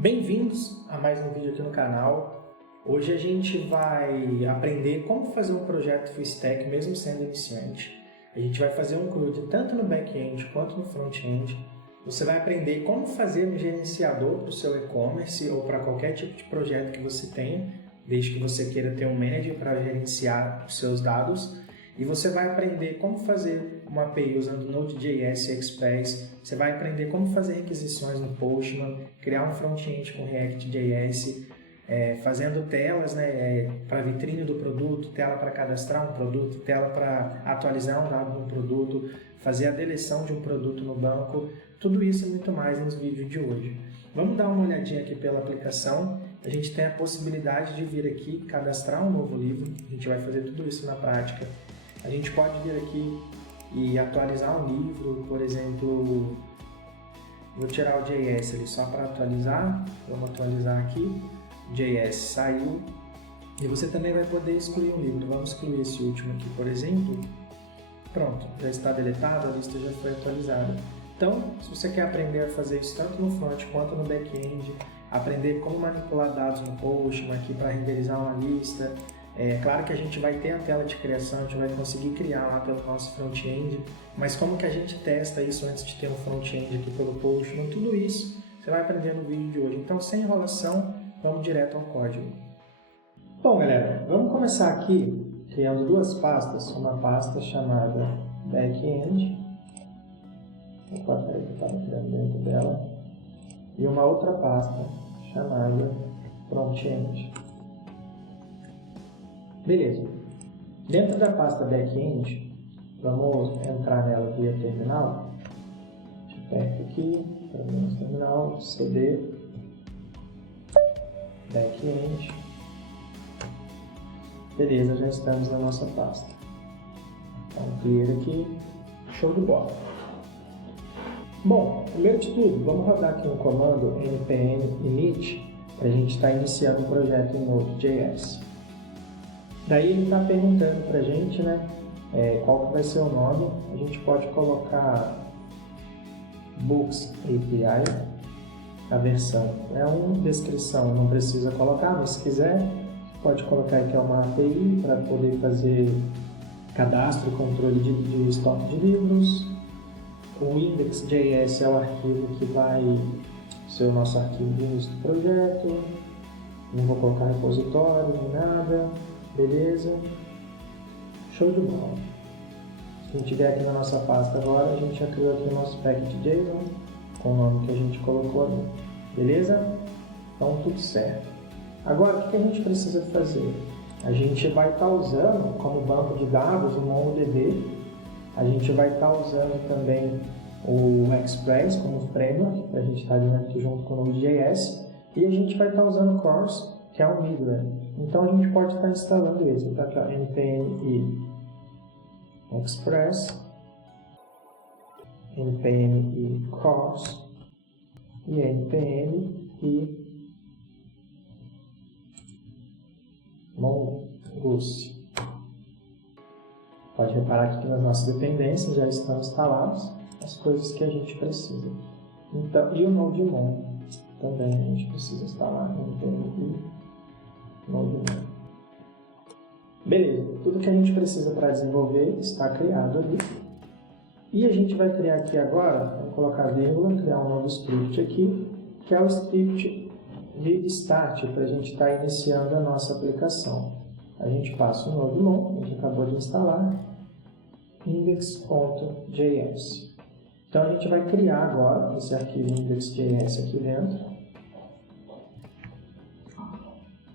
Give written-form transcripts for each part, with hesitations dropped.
Bem-vindos a mais um vídeo aqui no canal. Hoje a gente vai aprender como fazer um projeto full stack mesmo sendo iniciante. A gente vai fazer um CRUD tanto no back-end quanto no front-end. Você vai aprender como fazer um gerenciador para o seu e-commerce ou para qualquer tipo de projeto que você tenha, desde que você queira ter um manager para gerenciar os seus dados. E você vai aprender como fazer uma API usando Node.js e Express. Você vai aprender como fazer requisições no Postman, criar um front-end com React.js, fazendo telas para a vitrine do produto, tela para cadastrar um produto, tela para atualizar um dado de um produto, fazer a deleção de um produto no banco. Tudo isso e muito mais nos vídeos de hoje. Vamos dar uma olhadinha aqui pela aplicação. A gente tem a possibilidade de vir aqui cadastrar um novo livro. A gente vai fazer tudo isso na prática. A gente pode vir aqui e atualizar um livro, por exemplo, vou tirar o JS ali só para atualizar, vamos atualizar aqui, o JS saiu, e você também vai poder excluir um livro, vamos excluir esse último aqui, por exemplo, pronto, já está deletado, a lista já foi atualizada. Então, se você quer aprender a fazer isso tanto no front quanto no back-end, aprender como manipular dados no Postman aqui para renderizar uma lista. É claro que a gente vai ter a tela de criação, a gente vai conseguir criar lá pelo nosso front-end, mas como que a gente testa isso antes de ter um front-end aqui pelo Postman, tudo isso você vai aprender no vídeo de hoje. Então, sem enrolação, vamos direto ao código. Bom, galera, vamos começar aqui criando duas pastas, uma pasta chamada back-end, opa, eu estava criando dentro dela, e uma outra pasta chamada front-end. Beleza. Dentro da pasta back-end, vamos entrar nela via terminal. A gente aperta aqui, para o nosso terminal, cd, back-end. Beleza, já estamos na nossa pasta. Então, clear aqui, show de bola. Bom, primeiro de tudo, vamos rodar aqui um comando npm init para a gente estar iniciando o projeto em Node.js. Daí ele está perguntando para a gente, qual que vai ser o nome. A gente pode colocar Books API, a versão. É uma descrição, não precisa colocar, mas se quiser, pode colocar que é uma API para poder fazer cadastro e controle de estoque de livros. O index.js é o arquivo que vai ser o nosso arquivo de início do projeto. Não vou colocar repositório nem nada. Beleza? Show de bola. Se a gente vier aqui na nossa pasta agora, a gente já criou aqui o nosso package.json com o nome que a gente colocou ali. Beleza? Então, tudo certo. Agora, o que a gente precisa fazer? A gente vai estar usando como banco de dados o MongoDB. A gente vai estar usando também o Express como framework, para a gente estar dentro junto com o Node.js. E a gente vai estar usando o Course, que é um middleware. Então a gente pode estar instalando isso. Então aqui, ó, npm express, npm course e npm mongoose. Pode reparar aqui que nas nossas dependências já estão instaladas as coisas que a gente precisa. Então, e o NodeMon também a gente precisa instalar npm NodeMon. Beleza, tudo que a gente precisa para desenvolver está criado ali. E a gente vai criar aqui agora, vamos colocar vírgula, criar um novo script aqui, que é o script de start, para a gente estar iniciando a nossa aplicação. A gente passa o NodeMon, a gente acabou de instalar, index.js. Então a gente vai criar agora esse arquivo index.js aqui dentro.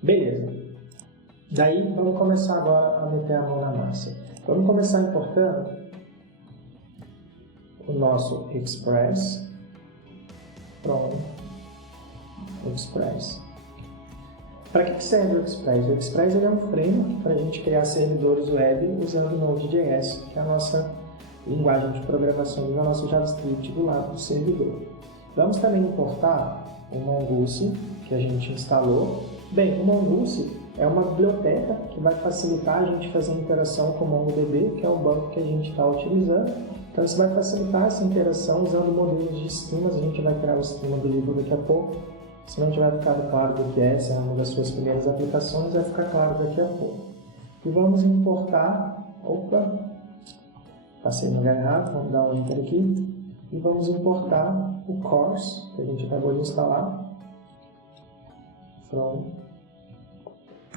Beleza. Daí vamos começar agora a meter a mão na massa. Vamos começar importando o nosso Express. Pronto. Express. Para que serve o Express? O Express é um framework para a gente criar servidores web usando Node.js, que é a nossa linguagem de programação do nosso JavaScript do lado do servidor. Vamos também importar o Mongoose, que a gente instalou. Bem, o Mongoose é uma biblioteca que vai facilitar a gente fazer interação com o MongoDB, que é o banco que a gente está utilizando. Então, isso vai facilitar essa interação usando modelos de esquemas. A gente vai criar o esquema do livro daqui a pouco. Se não tiver ficado claro do que é, essa é uma das suas primeiras aplicações, vai ficar claro daqui a pouco. E vamos importar, passei no lugar errado, vamos dar um Enter aqui, e vamos importar o course, que a gente acabou de instalar, from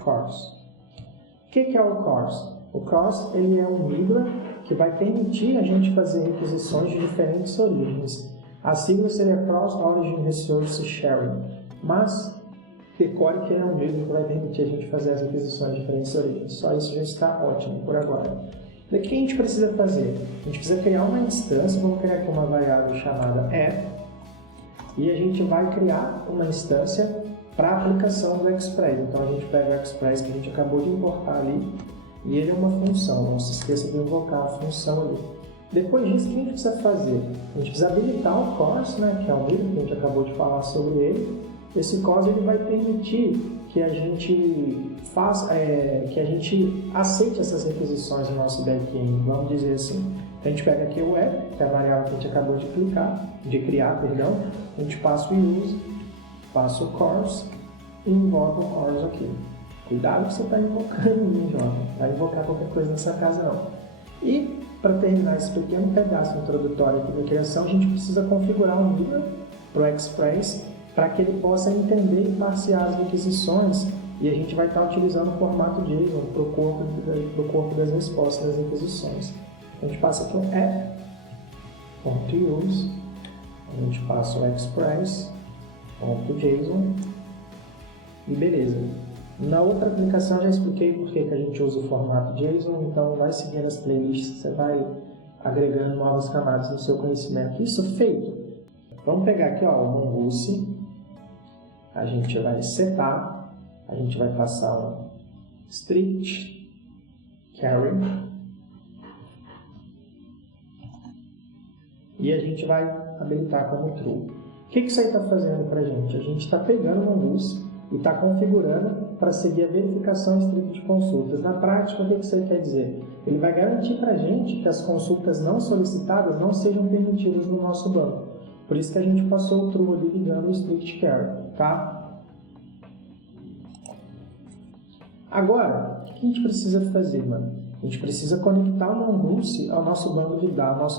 course. O que é o course? O course ele é um libra que vai permitir a gente fazer requisições de diferentes origens. A sigla seria Cross Origin Resource Sharing, mas decore que ele é um livro que vai permitir a gente fazer as requisições de diferentes origens. Só isso já está ótimo por agora. O que a gente precisa fazer? A gente precisa criar uma instância, vamos criar aqui uma variável chamada app, e a gente vai criar uma instância para a aplicação do Express. Então a gente pega o Express que a gente acabou de importar ali, e ele é uma função, não se esqueça de invocar a função ali. Depois disso, o que a gente precisa fazer? A gente precisa habilitar o course, que é o livro que a gente acabou de falar sobre ele. Esse course ele vai permitir que a gente faça, que a gente aceite essas requisições no nosso back-end, vamos dizer assim. A gente pega aqui o app, que é a variável que a gente acabou de criar, a gente passa o use, passa o course e invoca o course aqui. Cuidado que você está invocando, jovem. Não vai invocar qualquer coisa nessa casa não. E para terminar esse pequeno pedaço introdutório aqui da criação, a gente precisa configurar um livro para o Express para que ele possa entender e parsear as requisições, e a gente vai estar utilizando o formato JSON para o corpo das respostas das requisições. A gente passa para o app.use, a gente passa o express.json e beleza. Na outra aplicação eu já expliquei por que a gente usa o formato JSON, então vai seguindo as playlists, você vai agregando novas camadas no seu conhecimento. Isso feito, vamos pegar aqui o Mongoose, a gente vai setar, a gente vai passar um strict carry e a gente vai habilitar como true. O que isso aí está fazendo para a gente? A gente está pegando o Mongoose e está configurando para seguir a verificação estrita de consultas. Na prática, o que isso aí quer dizer? Ele vai garantir para a gente que as consultas não solicitadas não sejam permitidas no nosso banco. Por isso que a gente passou o true ali ligando o strict carry, tá? Agora, o que a gente precisa fazer, mano? A gente precisa conectar o Mongoose ao nosso banco de dados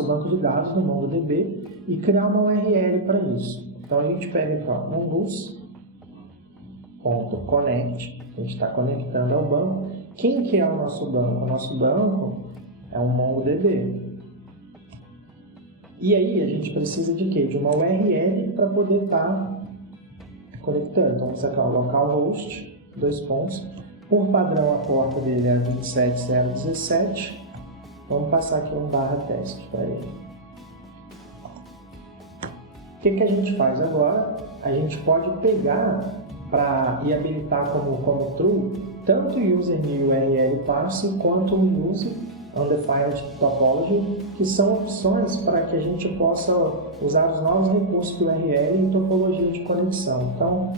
no MongoDB e criar uma URL para isso. Então a gente pega aqui, mongoose.connect, a gente está conectando ao banco. Quem que é o nosso banco? O nosso banco é um MongoDB. E aí a gente precisa de quê? De uma URL para poder estar conectando. Então isso aqui é o localhost, Por padrão a porta dele é 27017. Vamos passar aqui um /teste para ele. O que a gente faz agora? A gente pode pegar e habilitar como true tanto o user new URL parse quanto o use undefined topology, que são opções para que a gente possa usar os novos recursos do URL em topologia de conexão. Então,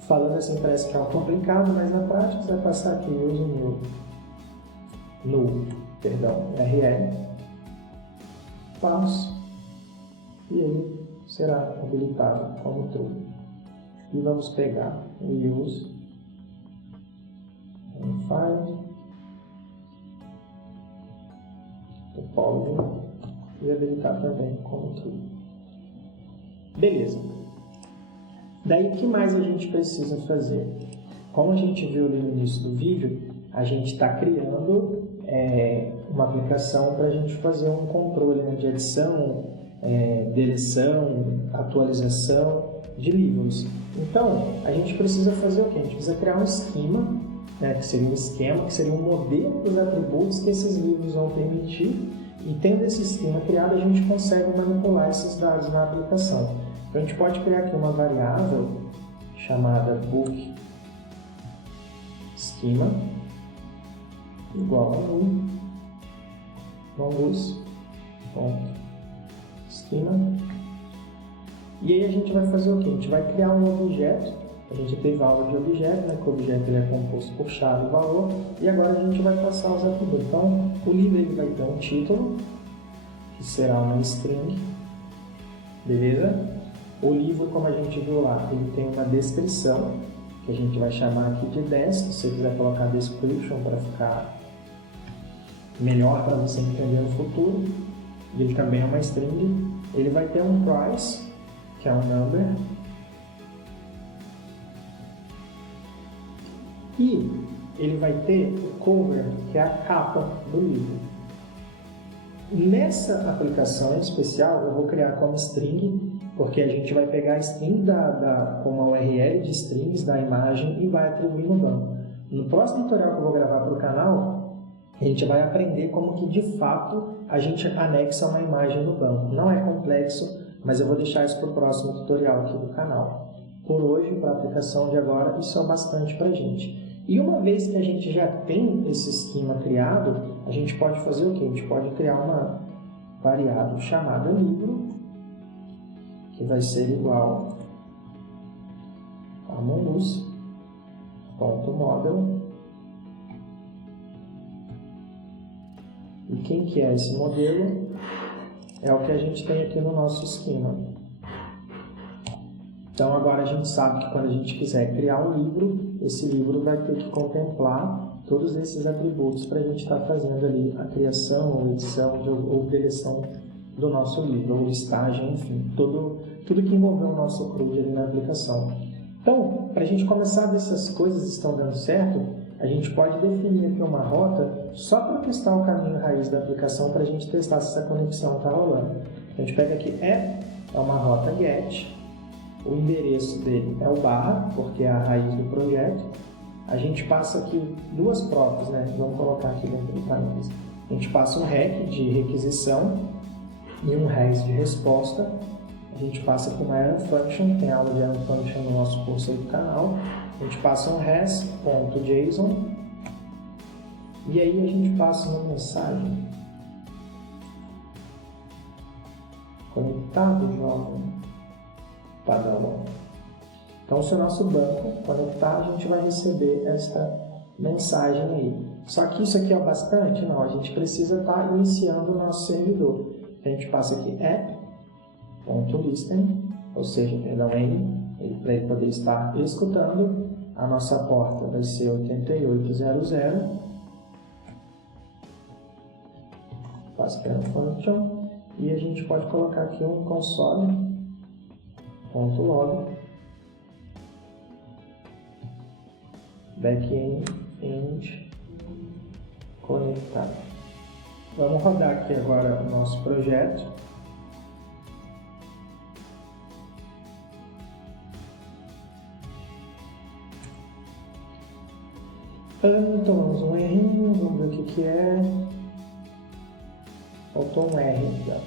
falando assim parece que é algo complicado, mas na prática você vai passar aqui use new URL parse e ele será habilitado como true. E vamos pegar o use undefined topology e habilitar também como true. Beleza. Daí, o que mais a gente precisa fazer? Como a gente viu ali no início do vídeo, a gente está criando uma aplicação para a gente fazer um controle de adição, deleção, atualização de livros. Então, a gente precisa fazer o quê? A gente precisa criar um esquema, que seria um esquema, que seria um modelo dos atributos que esses livros vão permitir, e tendo esse esquema criado, a gente consegue manipular esses dados na aplicação. Então, a gente pode criar aqui uma variável chamada book schema igual a mongoose.schema. E aí a gente vai fazer o quê? A gente vai criar um objeto. A gente teve aula de objeto, que o objeto ele é composto por chave e valor, e agora a gente vai passar os atributos. Então, o livro ele vai ter um título, que será uma string, beleza? O livro, como a gente viu lá, ele tem uma descrição, que a gente vai chamar aqui de des, se você quiser colocar description para ficar melhor para você entender no futuro. Ele também é uma string. Ele vai ter um price, que é um number. E ele vai ter o cover, que é a capa do livro. Nessa aplicação em especial, eu vou criar como string, porque a gente vai pegar a string com uma URL de strings da imagem e vai atribuir no banco. No próximo tutorial que eu vou gravar para o canal, a gente vai aprender como que de fato a gente anexa uma imagem no banco. Não é complexo, mas eu vou deixar isso para o próximo tutorial aqui do canal. Por hoje, para a aplicação de agora, isso é bastante para a gente. E uma vez que a gente já tem esse esquema criado, a gente pode fazer o quê? A gente pode criar uma variável chamada livro, que vai ser igual a mongoose.model. E quem que é esse modelo? É o que a gente tem aqui no nosso esquema. Então agora a gente sabe que quando a gente quiser criar um livro, esse livro vai ter que contemplar todos esses atributos para a gente estar fazendo ali a criação ou edição ou deleção do nosso livro, ou listagem, enfim, tudo que envolveu o nosso CRUD ali na aplicação. Então, para a gente começar a ver se as coisas estão dando certo, a gente pode definir aqui uma rota só para testar o caminho raiz da aplicação, para a gente testar se essa conexão está rolando. A gente pega aqui é uma rota GET, o endereço dele é o barra, porque é a raiz do projeto. A gente passa aqui duas props, né? Vamos colocar aqui dentro do parênteses. A gente passa um REQ de requisição e um RES de resposta. A gente passa com uma error function, tem aula de error function no nosso curso aí do canal. A gente passa um res.json e aí a gente passa uma mensagem conectado jovem padrão. Então, se o nosso banco conectar, a gente vai receber esta mensagem aí. Só que isso aqui é o bastante? Não, a gente precisa estar iniciando o nosso servidor. A gente passa aqui app.listen, ou seja, perdão, ele para ele poder estar escutando. A nossa porta vai ser 8800. Passa pela function. E a gente pode colocar aqui um console.log backend conectado. Vamos rodar aqui agora o nosso projeto. Então vamos um errinho, vamos ver o que é. Faltou um R aqui, ó.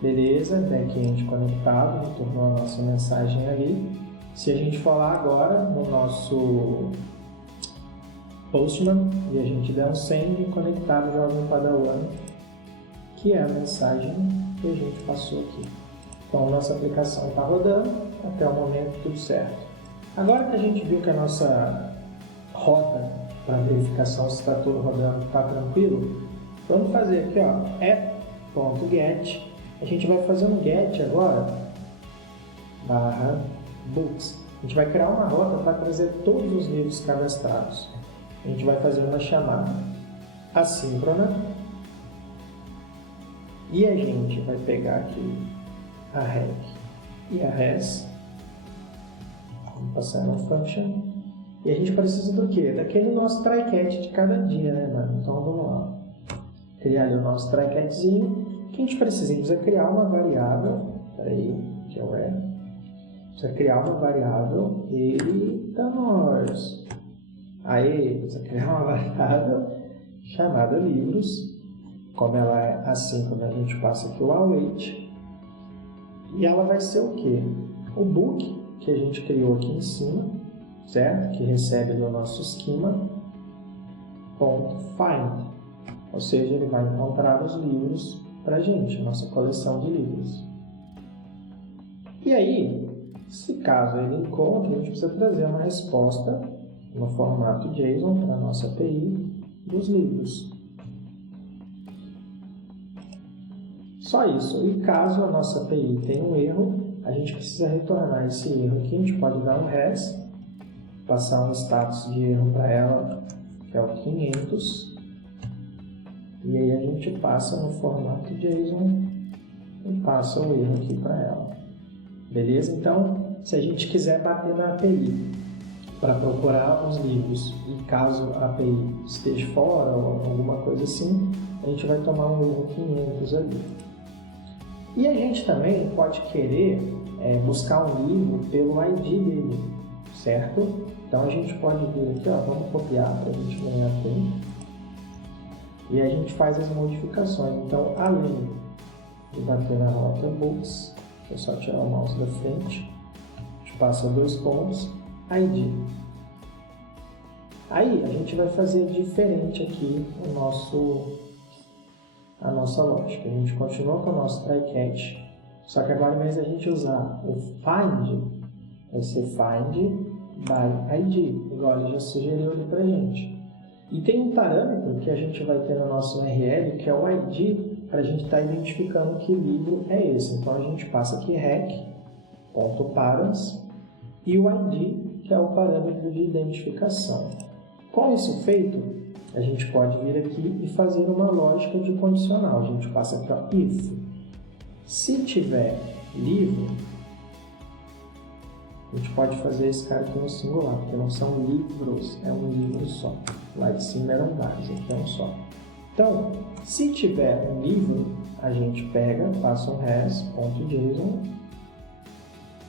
Beleza, backend conectado, retornou a nossa mensagem ali. Se a gente for lá agora no nosso Postman e a gente der um send, conectado jovem Padawan, que é a mensagem que a gente passou aqui. Então, nossa aplicação está rodando, até o momento tudo certo. Agora que a gente viu que a nossa rota para verificação se está tudo rodando, está tranquilo, vamos fazer aqui, ó, app.get. A gente vai fazer um get agora, barra books. A gente vai criar uma rota para trazer todos os livros cadastrados. A gente vai fazer uma chamada assíncrona e a gente vai pegar aqui a rec e a res. Vamos passar no function. E a gente precisa do quê? Daquele nosso try-catch de cada dia, né, mano? Então vamos lá. Criar ali o nosso try-catchzinho. O que a gente precisa? A gente precisa criar uma variável. Peraí, que é o where. Precisa criar uma variável. Eita, nós! Aí, precisa criar uma variável chamada livros. Como ela é assíncrona, a gente passa aqui o await. E ela vai ser o quê? O book que a gente criou aqui em cima, certo? Que recebe do nosso esquema, .find. Ou seja, ele vai encontrar os livros para a gente, a nossa coleção de livros. E aí, se caso ele encontre, a gente precisa trazer uma resposta no formato JSON para a nossa API dos livros. Só isso. E caso a nossa API tenha um erro, a gente precisa retornar esse erro aqui. A gente pode dar um res, passar um status de erro para ela, que é o 500. E aí a gente passa no formato JSON e passa o erro aqui para ela. Beleza? Então, se a gente quiser bater na API para procurar os livros e caso a API esteja fora ou alguma coisa assim, a gente vai tomar um erro 500 ali. E a gente também pode querer buscar um livro pelo ID dele, certo? Então a gente pode vir aqui, ó, vamos copiar para a gente ganhar tempo. E a gente faz as modificações. Então, além de bater na rota Books, é só tirar o mouse da frente, a gente passa 2 pontos, ID. Aí a gente vai fazer diferente aqui a nossa lógica. A gente continua com o nosso try catch, só que agora, ao invés de a gente usar o find, vai ser find by ID, igual ele já sugeriu ali pra gente. E tem um parâmetro que a gente vai ter no nosso URL, que é o ID, para a gente estar identificando que livro é esse. Então a gente passa aqui rec.params e o ID, que é o parâmetro de identificação. Com isso feito, a gente pode vir aqui e fazer uma lógica de condicional. A gente passa aqui, ó, if. Se tiver livro, a gente pode fazer esse cara aqui no singular, porque não são livros, é um livro só. Lá de cima eram vários, aqui é um só. Então, se tiver um livro, a gente pega, passa um res.json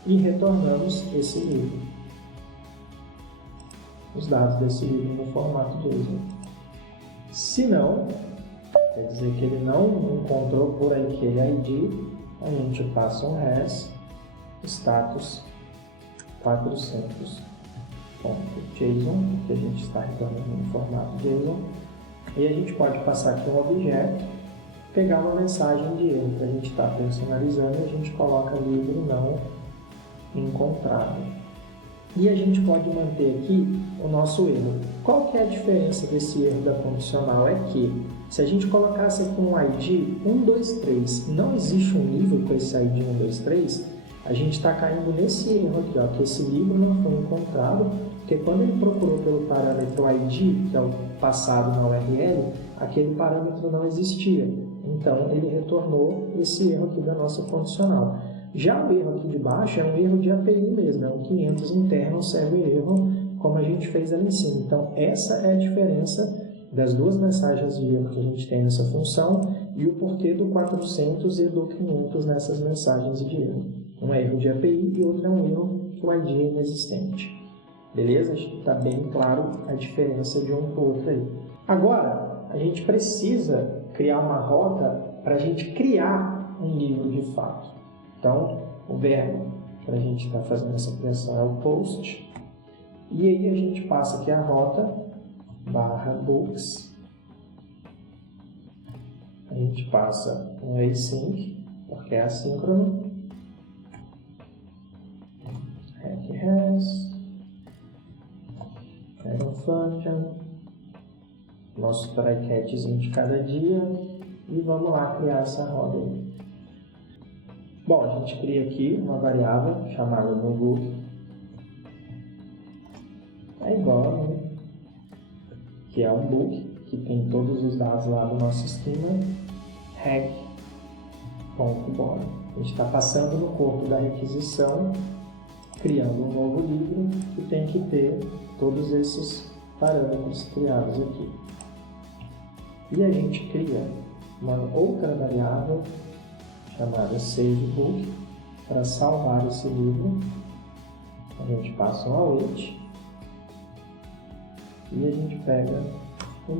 e retornamos esse livro. Os dados desse livro no formato JSON. Se não, quer dizer que ele não encontrou por aquele ID, a gente passa um res status 400.json, que a gente está retornando no formato JSON, e a gente pode passar aqui um objeto, pegar uma mensagem de erro que a gente está personalizando e a gente coloca livro não encontrado. E a gente pode manter aqui o nosso erro. Qual que é a diferença desse erro da condicional? É que se a gente colocasse aqui um ID 123, não existe um livro com esse ID 123, a gente está caindo nesse erro aqui, ó, que esse livro não foi encontrado, porque quando ele procurou pelo parâmetro ID, que é o passado na URL, aquele parâmetro não existia. Então, ele retornou esse erro aqui da nossa condicional. Já o erro aqui de baixo é um erro de API mesmo, é um 500 interno server erro, como a gente fez ali em cima. Então, essa é a diferença das duas mensagens de erro que a gente tem nessa função e o porquê do 400 e do 500 nessas mensagens de erro. Um é erro de API e outro é um erro que o ID é inexistente. Beleza? Está bem claro a diferença de um para o outro aí. Agora, a gente precisa criar uma rota para a gente criar um livro de fato. Então, o verbo para a gente estar fazendo essa criação é o post. E aí a gente passa aqui a rota /books. A gente passa um async, porque é assíncrono. Res. Pega um function. Nosso try-catchzinho de cada dia. E vamos lá criar essa roda aí. Bom, a gente cria aqui uma variável chamada nobook. É igual, né? Que é um book, que tem todos os dados lá do nosso esquema, rec.body. A gente está passando no corpo da requisição, criando um novo livro que tem que ter todos esses parâmetros criados aqui. E a gente cria uma outra variável chamada SaveBook para salvar esse livro. A gente passa um await e a gente pega o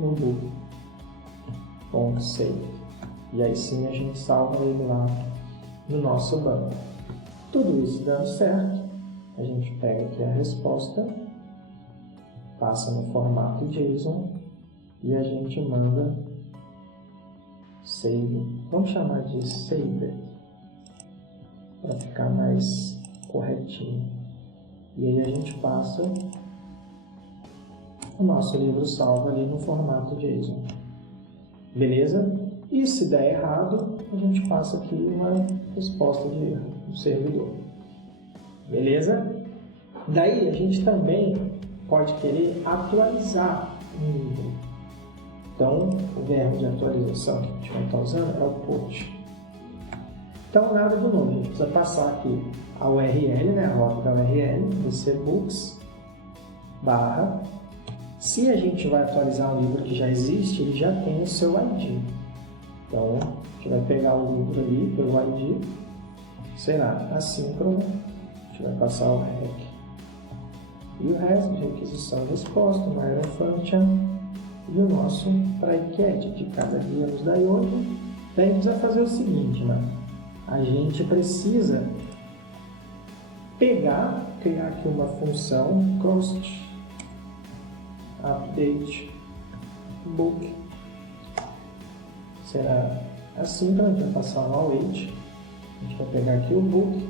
nobook.save e aí sim a gente salva ele lá no nosso banco. Tudo isso dando certo, a gente pega aqui a resposta, passa no formato JSON e a gente manda save, vamos chamar de save para ficar mais corretinho. E aí a gente passa o nosso livro salvo ali no formato JSON. Beleza? E se der errado, a gente passa aqui uma resposta de erro do servidor. Beleza? Daí a gente também pode querer atualizar um livro. Então, o verbo de atualização que a gente vai estar usando é o post. Então, nada de novo, a gente precisa passar aqui a URL, né, a rota da URL, descer books, barra. Se a gente vai atualizar um livro que já existe, ele já tem o seu ID. Então, a gente vai pegar o livro ali pelo ID, será assíncrono, a gente vai passar o REC. E o resto, requisição e resposta, uma iron function, e o nosso try-catch de cada dia nos dá hoje. Daí a gente precisa fazer o seguinte, né? A gente precisa criar aqui uma função crossed update book. Será assim, a gente vai passar um await, a gente vai pegar aqui o book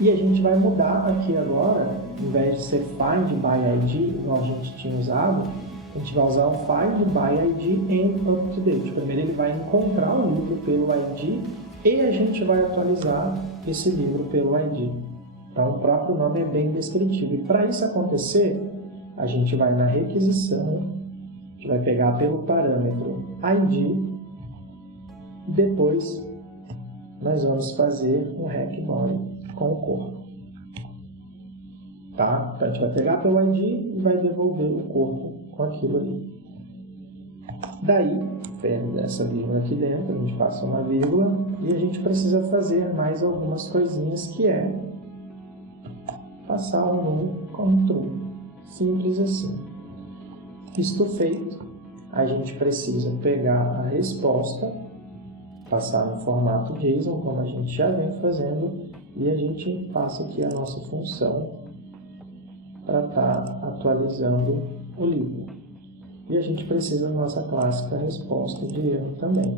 e a gente vai mudar aqui agora, em vez de ser find by ID, igual a gente tinha usado, a gente vai usar o find by ID and up to date. Primeiro ele vai encontrar o livro pelo ID e a gente vai atualizar esse livro pelo ID. Então o próprio nome é bem descritivo. E para isso acontecer, a gente vai na requisição, a gente vai pegar pelo parâmetro ID e depois nós vamos fazer um rec body com o corpo. Tá? Então a gente vai pegar pelo ID e vai devolver o corpo com aquilo ali. Daí, essa vírgula aqui dentro, a gente passa uma vírgula e a gente precisa fazer mais algumas coisinhas, que é passar o null como true. Simples assim. Isto feito, a gente precisa pegar a resposta, passar no formato JSON, como a gente já vem fazendo, e a gente passa aqui a nossa função para estar atualizando o livro. E a gente precisa da nossa clássica resposta de erro também.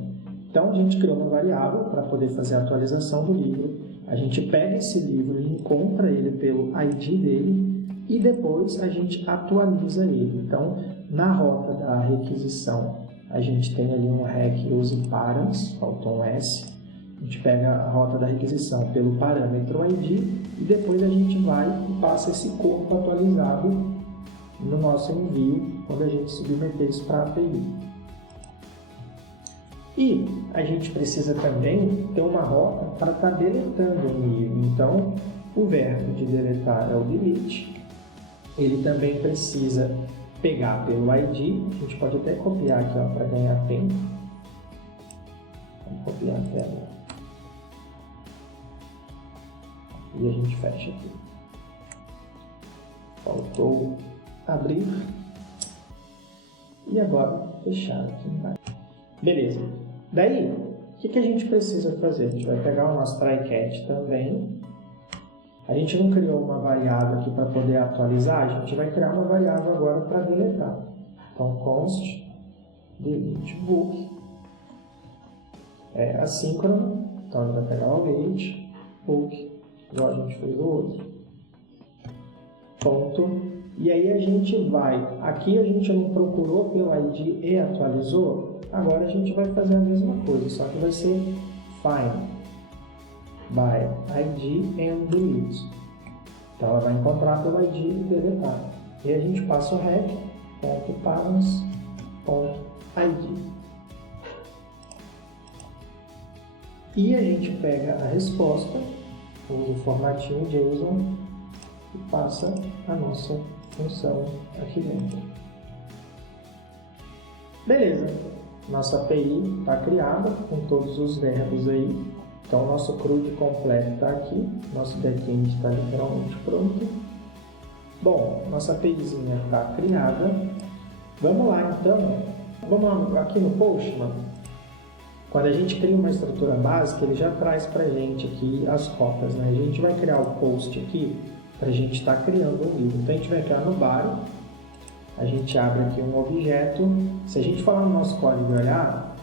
Então, a gente criou uma variável para poder fazer a atualização do livro. A gente pega esse livro e encontra ele pelo ID dele e depois a gente atualiza ele. Então, na rota da requisição, a gente tem ali um rec use params, faltou um S. A gente pega a rota da requisição pelo parâmetro ID e depois a gente vai e passa esse corpo atualizado no nosso envio, quando a gente submeter isso para a API. E a gente precisa também ter uma rota para estar deletando um livro. Então, o verbo de deletar é o delete. Ele também precisa pegar pelo ID. A gente pode até copiar aqui para ganhar tempo. Vamos copiar a tela. E a gente fecha aqui. Faltou abrir. E agora fechar aqui embaixo. Beleza. Daí, o que a gente precisa fazer? A gente vai pegar o nosso try-catch também. A gente não criou uma variável aqui para poder atualizar, a gente vai criar uma variável agora para deletar. Então, const delete book é assíncrono, então ele vai pegar o await book, igual a gente fez o outro. Ponto. E aí a gente vai, aqui a gente não procurou pelo ID e atualizou, agora a gente vai fazer a mesma coisa, só que vai ser find by ID and delete. Então ela vai encontrar pelo ID e deletar. E a gente passa o rec, ponto params, ponto ID. E a gente pega a resposta, usa o formatinho JSON e passa a nossa função aqui dentro. Beleza, nossa API está criada com todos os verbos aí. Então, o nosso CRUD completo está aqui, nosso backend está literalmente pronto. Bom, nossa APIzinha está criada. Vamos lá, então. Vamos lá, aqui no Postman. Quando a gente cria uma estrutura básica, ele já traz para a gente aqui as rotas, né? A gente vai criar o post aqui para a gente estar criando um livro. Então, a gente vai criar no body. A gente abre aqui um objeto. Se a gente falar no nosso código e olhar,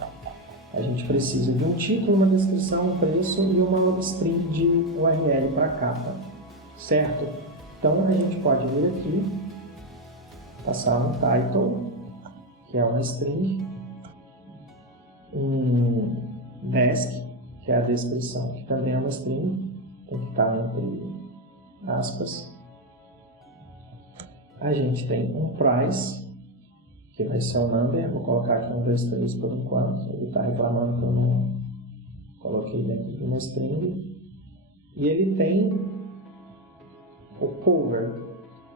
a gente precisa de um título, uma descrição, um preço e uma string de URL para capa, certo? Então a gente pode vir aqui, passar um title, que é uma string, um desk, que é a descrição, que também é uma string, tem que estar entre aspas. A gente tem um price, que vai ser um number, vou colocar aqui 1, 2, 3 por enquanto, ele está reclamando que eu não coloquei dentro de uma string. E ele tem o cover,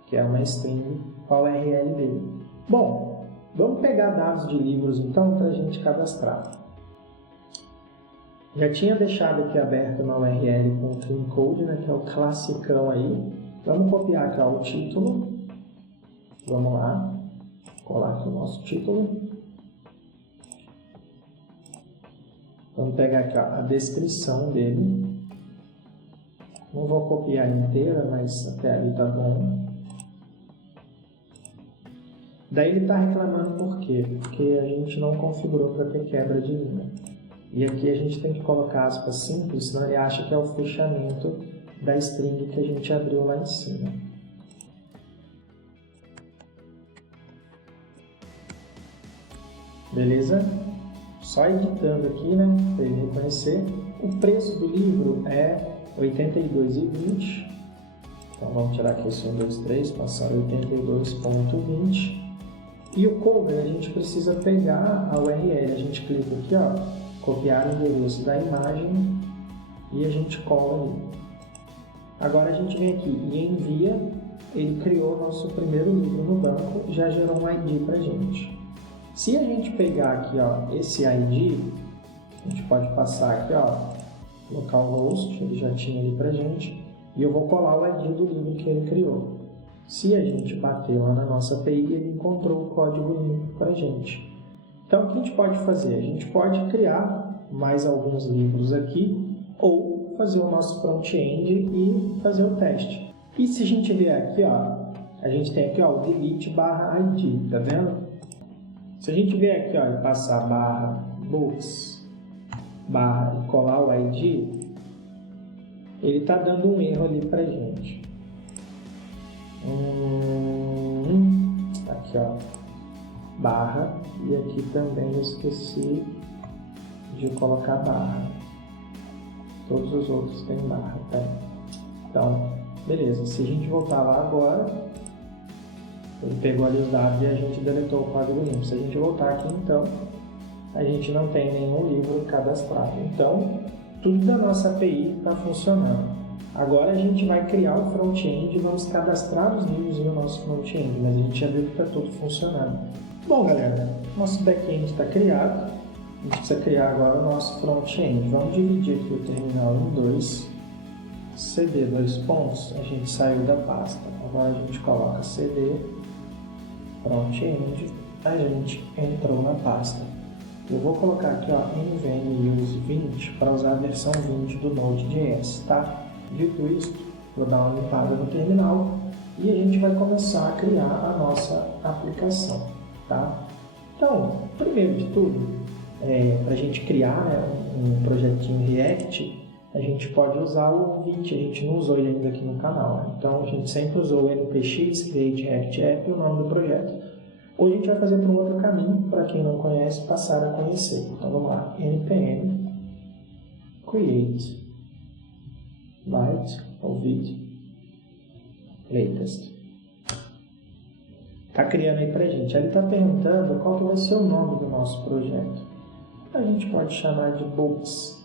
que é uma string com a URL dele. Bom, vamos pegar dados de livros então para a gente cadastrar. Já tinha deixado aqui aberto uma URL com o Cleancode, né, que é o classicão aí. Vamos copiar aqui o título. Vamos lá, colar aqui o nosso título. Vamos pegar aqui a descrição dele. Não vou copiar inteira, mas até ali tá bom. Daí ele está reclamando por quê? Porque a gente não configurou para ter quebra de linha. E aqui a gente tem que colocar aspas simples, senão ele acha que é o fechamento da string que a gente abriu lá em cima. Beleza? Só editando aqui, né, para ele reconhecer. O preço do livro é R$ 82,20. Então vamos tirar aqui esse 1, 2, 3, passar 82,20. E o cover, a gente precisa pegar a URL. A gente clica aqui, ó, copiar o endereço da imagem e a gente cola ali. Agora a gente vem aqui e envia. Ele criou o nosso primeiro livro no banco, já gerou um ID para a gente. Se a gente pegar aqui, ó, esse ID, a gente pode passar aqui, ó, localhost, ele já tinha ali pra gente, e eu vou colar o ID do livro que ele criou. Se a gente bater lá na nossa API, ele encontrou o código limpo pra gente. Então, o que a gente pode fazer? A gente pode criar mais alguns livros aqui, ou fazer o nosso front-end e fazer o teste. E se a gente vier aqui, ó, a gente tem aqui, ó, o delete/id, tá vendo? Se a gente vier aqui, ó, e passar /books, e colar o ID, ele está dando um erro ali pra gente. Aqui, ó, barra, e aqui também eu esqueci de colocar barra. Todos os outros têm barra, tá? Então, beleza. Se a gente voltar lá agora, ele pegou ali os dados e a gente deletou o código limpo. Se a gente voltar aqui, então, a gente não tem nenhum livro cadastrado. Então, tudo da nossa API está funcionando. Agora a gente vai criar o front-end e vamos cadastrar os livros no nosso front-end, mas a gente já viu que está tudo funcionando. Bom, galera, nosso back-end está criado. A gente precisa criar agora o nosso front-end. Vamos dividir aqui o terminal em dois. CD, dois pontos, a gente saiu da pasta. Agora a gente coloca CD, front-end, a gente entrou na pasta. Eu vou colocar aqui, ó, nvm use 20 para usar a versão 20 do Node.js, tá? Dito isso, vou dar uma limpada no terminal e a gente vai começar a criar a nossa aplicação, tá? Então, primeiro de tudo, para a gente criar, né, um projetinho React, a gente pode usar o Vite, a gente não usou ele ainda aqui no canal, né? Então a gente sempre usou o npx create React App e o nome do projeto. Hoje a gente vai fazer por um outro caminho, para quem não conhece, passar a conhecer. Então vamos lá, npm create byte ou Vite latest. Está criando aí pra gente. Ele está perguntando qual que vai ser o nome do nosso projeto. A gente pode chamar de Books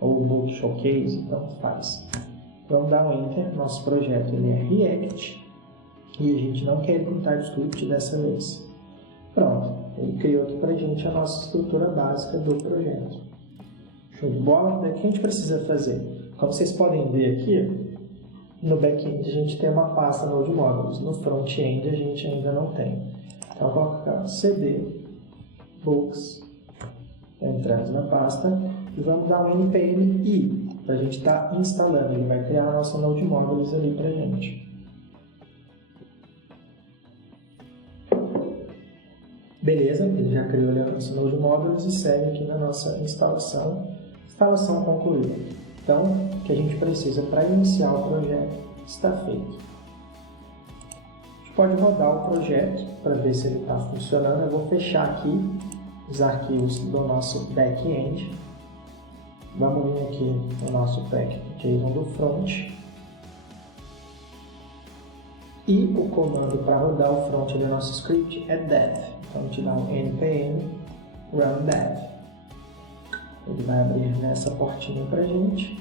ou Book Showcase, tanto faz. Vamos dar um Enter. Nosso projeto ele é React e a gente não quer ir para o TypeScript dessa vez. Pronto, ele criou aqui pra gente a nossa estrutura básica do projeto. Show de bola? O que a gente precisa fazer? Como vocês podem ver aqui, no back-end a gente tem uma pasta Node Modules, no front-end a gente ainda não tem. Então coloca cd books, entramos na pasta e vamos dar um npm i para a gente estar instalando. Ele vai criar a nossa Node Modules ali para a gente. Beleza, ele já criou ali a nossa Node Modules e segue aqui na nossa instalação. Instalação concluída. Então, o que a gente precisa para iniciar o projeto está feito. A gente pode rodar o projeto para ver se ele está funcionando. Eu vou fechar aqui os arquivos do nosso back-end. Vamos vir aqui no nosso pack.json do front. E o comando para rodar o front do nosso script é dev. Então, a gente dá um npm run dev. Ele vai abrir nessa portinha para a gente.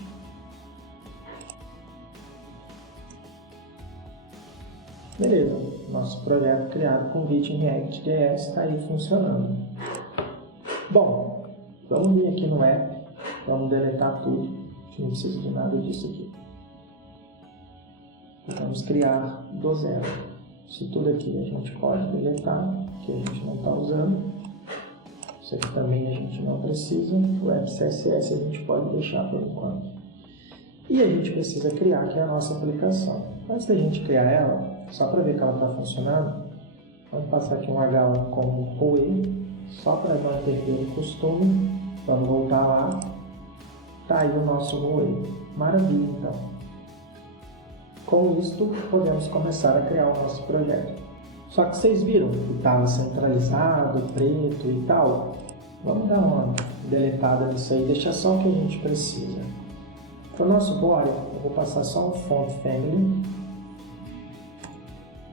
Beleza, nosso projeto criado com Vite em React.js está aí funcionando. Bom, vamos vir aqui no app, vamos deletar tudo, a gente não precisa de nada disso aqui. Vamos criar do zero. Isso tudo aqui a gente pode deletar, que a gente não está usando. Isso aqui também a gente não precisa. O app CSS a gente pode deixar por enquanto. E a gente precisa criar aqui a nossa aplicação. Antes da gente criar ela, só para ver que ela está funcionando, vamos passar aqui um H1 como OE, só para manter o costume. Vamos voltar lá. Está aí o nosso OE. Maravilha, então. Com isto, podemos começar a criar o nosso projeto. Só que vocês viram que estava centralizado, preto e tal. Vamos dar uma deletada nisso aí, deixar só o que a gente precisa. Para o nosso body, eu vou passar só um font family.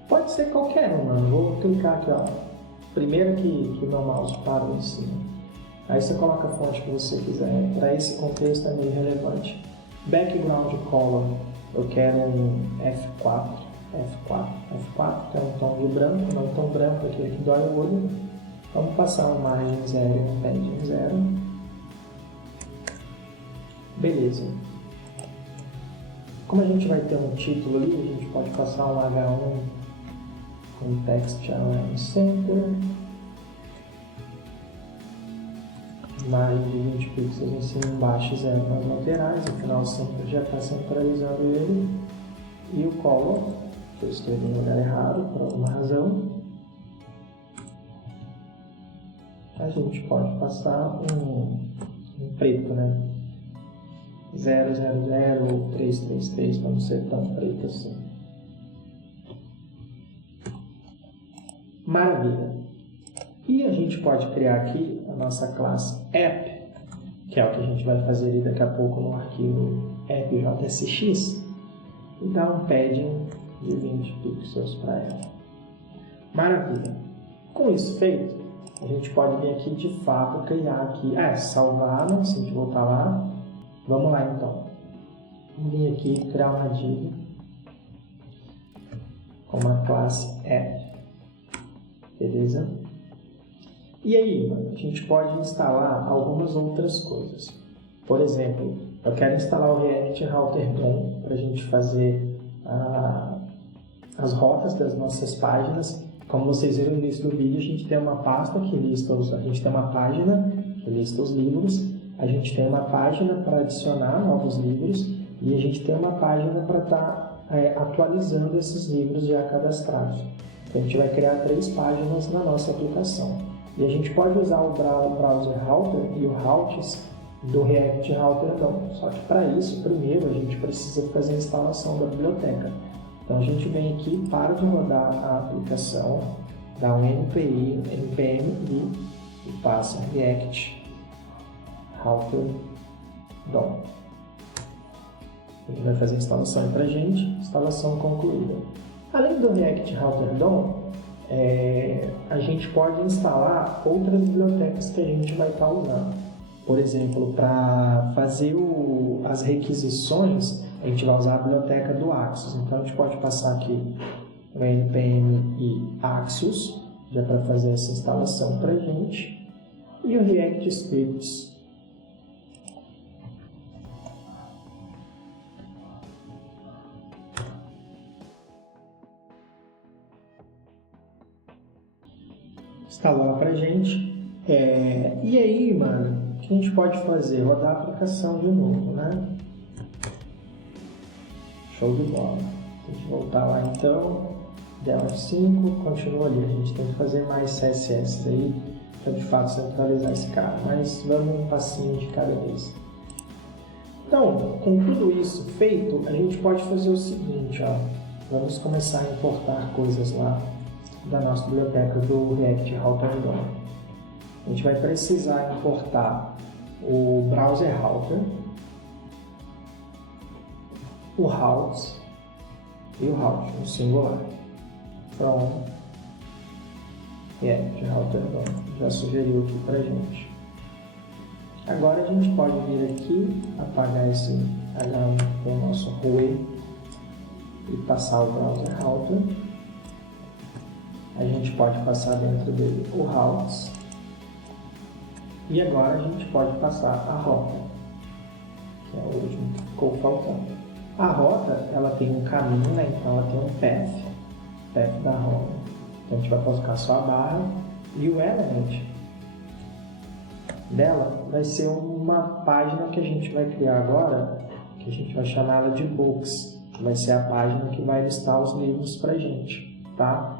Pode ser qualquer um, mano. Vou clicar aqui, ó. Primeiro que o meu mouse parou em cima. Aí você coloca a fonte que você quiser. Para esse contexto é meio relevante. Background color, eu quero um F4, que é um tom de branco, não tão branco, aquele que dói o olho. Vamos passar uma margem 0 e um padding 0. Beleza. Como a gente vai ter um título ali, a gente pode passar um H1 com text align center. Margem de 20 pixels em cima e embaixo, 0 nas laterais. Afinal, sempre já está centralizando ele. E o color, que eu escrevi no lugar errado, por alguma razão. A gente pode passar um preto, né? 000 ou 333, para não ser tão preto assim. Maravilha! E a gente pode criar aqui a nossa classe app, que é o que a gente vai fazer ali daqui a pouco no arquivo app.jsx, e dar um padding de 20 pixels para ela. Maravilha! Com isso feito, a gente pode vir aqui de fato criar aqui, salvar, né? Se a gente voltar lá. Vamos lá então. Vamos vir aqui criar uma div com uma classe app. Beleza? E aí, a gente pode instalar algumas outras coisas. Por exemplo, eu quero instalar o React Router DOM para a gente fazer as rotas das nossas páginas. Como vocês viram no início do vídeo, a gente tem uma pasta que lista a gente tem uma página que lista os livros, a gente tem uma página para adicionar novos livros e a gente tem uma página para estar atualizando esses livros já cadastrados. Então, a gente vai criar 3 páginas na nossa aplicação. E a gente pode usar o browser router e o routes do React Router DOM. Só que para isso, primeiro, a gente precisa fazer a instalação da biblioteca. Então, a gente vem aqui, para de rodar a aplicação, dá um npm e passa React Router DOM. Ele vai fazer a instalação para a gente, instalação concluída. Além do React Router DOM, a gente pode instalar outras bibliotecas que a gente vai estar usando. Por exemplo, para fazer as requisições, a gente vai usar a biblioteca do Axios. Então, a gente pode passar aqui o npm e Axios, já para fazer essa instalação para a gente. E o React Scripts. Instalou para a gente. E aí, mano, o que a gente pode fazer? Rodar a aplicação de novo, né? Show de bola. Tem que voltar lá então. Deu F5, continua ali. A gente tem que fazer mais CSS aí para de fato centralizar esse cara. Mas vamos um passinho de cada vez. Então, com tudo isso feito, a gente pode fazer o seguinte, ó. Vamos começar a importar coisas lá da nossa biblioteca do React Router DOM. a gente vai precisar importar o browser router, o routes e o route no singular. From React Router DOM. Já sugeriu aqui pra gente. Agora a gente pode vir aqui, apagar esse H1 com o nosso RUE e passar o browser router. A gente pode passar dentro dele o routes. E agora a gente pode passar a rota, que é o último que ficou faltando. A rota, ela tem um caminho, né? Então ela tem um path da rota. Então a gente vai colocar só a barra e o element dela vai ser uma página que a gente vai criar agora, que a gente vai chamar ela de books. Vai ser a página que vai listar os livros pra gente, tá?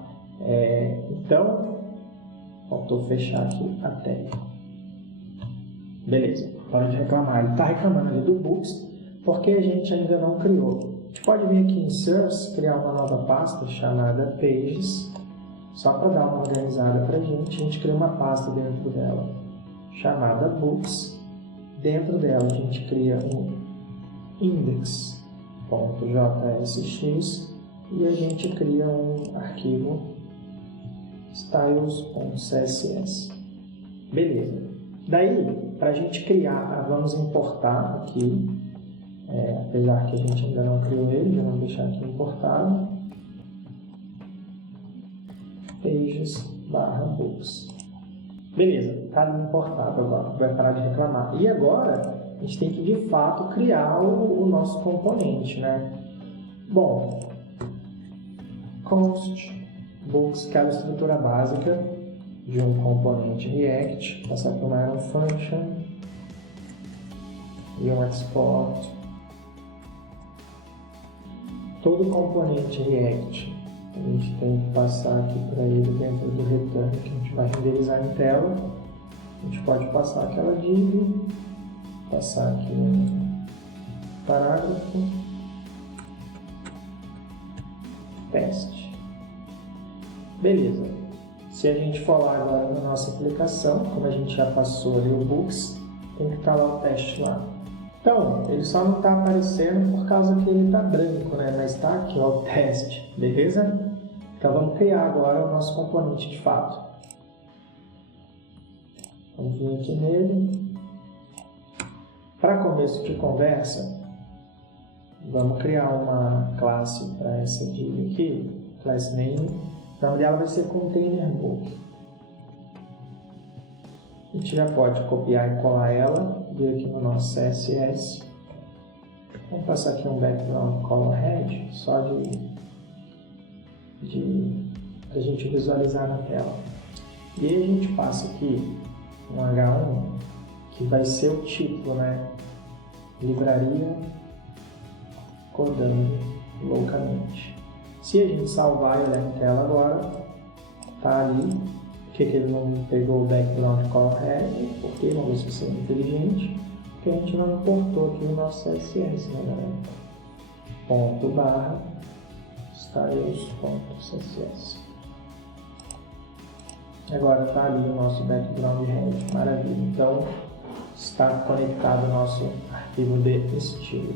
Então, faltou fechar aqui a tag. Beleza, pode reclamar. Ele está reclamando ali do books porque a gente ainda não criou. A gente pode vir aqui em Source, criar uma nova pasta chamada Pages, só para dar uma organizada para a gente cria uma pasta dentro dela chamada Books. Dentro dela a gente cria um index.jsx e a gente cria um arquivo styles.css. Beleza. Daí, para a gente criar, vamos importar aqui, apesar que a gente ainda não criou ele, já vamos deixar aqui importado, pages/books. Beleza, está ali importado agora, vai parar de reclamar. E agora, a gente tem que de fato criar o nosso componente, né? Bom, const books, que é a estrutura básica de um componente React, passar por uma function e um export. Todo componente React a gente tem que passar aqui para ele dentro do return que a gente vai renderizar em tela. A gente pode passar aquela div, passar aqui um parágrafo, teste. Beleza. Se a gente for lá agora na nossa aplicação, como a gente já passou ali o books, tem que estar lá o teste lá. Então, ele só não está aparecendo por causa que ele está branco, né? Mas está aqui, ó, o teste, beleza? Então vamos criar agora o nosso componente de fato. Vamos vir aqui nele. Para começo de conversa, vamos criar uma classe para essa div aqui, class name. O nome dela vai ser Container Book. A gente já pode copiar e colar ela, vir aqui no nosso CSS. Vamos passar aqui um background color red, só para a gente visualizar na tela. E aí a gente passa aqui um H1, que vai ser o título, né? Livraria codando loucamente. Se a gente salvar ele na tela agora, tá ali. Por que ele não pegou o background color red? Porque vamos ver se você é inteligente. Porque a gente não importou aqui o nosso CSS, né, galera? Ponto barra styles.css. Agora tá ali o nosso background red. Maravilha. Então está conectado o nosso arquivo de estilo.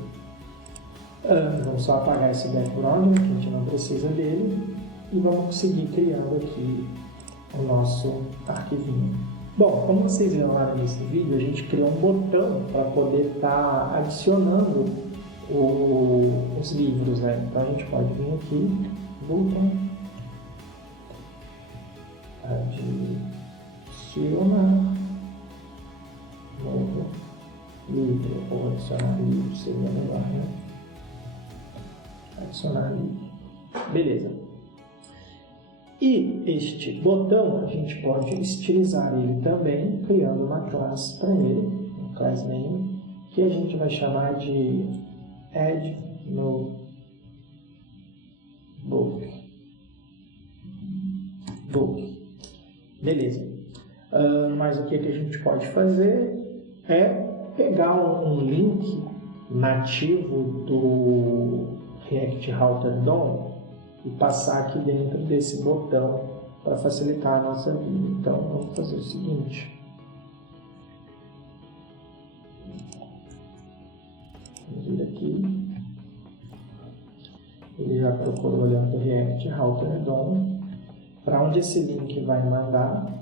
Vamos só apagar esse background, né, que a gente não precisa dele, e vamos seguir criando aqui o nosso arquivinho. Bom, como vocês viram lá nesse vídeo, a gente criou um botão para poder estar adicionando os livros, né? Então a gente pode vir aqui, botão, adicionar novo livro, ou adicionar livro, seria melhor, né? Adicionar livro. Beleza. E este botão a gente pode estilizar ele também, criando uma classe para ele, um class name, que a gente vai chamar de add no book. Beleza. Mas o que a gente pode fazer é pegar um link nativo do React Router DOM e passar aqui dentro desse botão para facilitar a nossa vida. Então vamos fazer o seguinte: aqui. Ele já procurou olhando o React Router DOM. Para onde esse link vai mandar?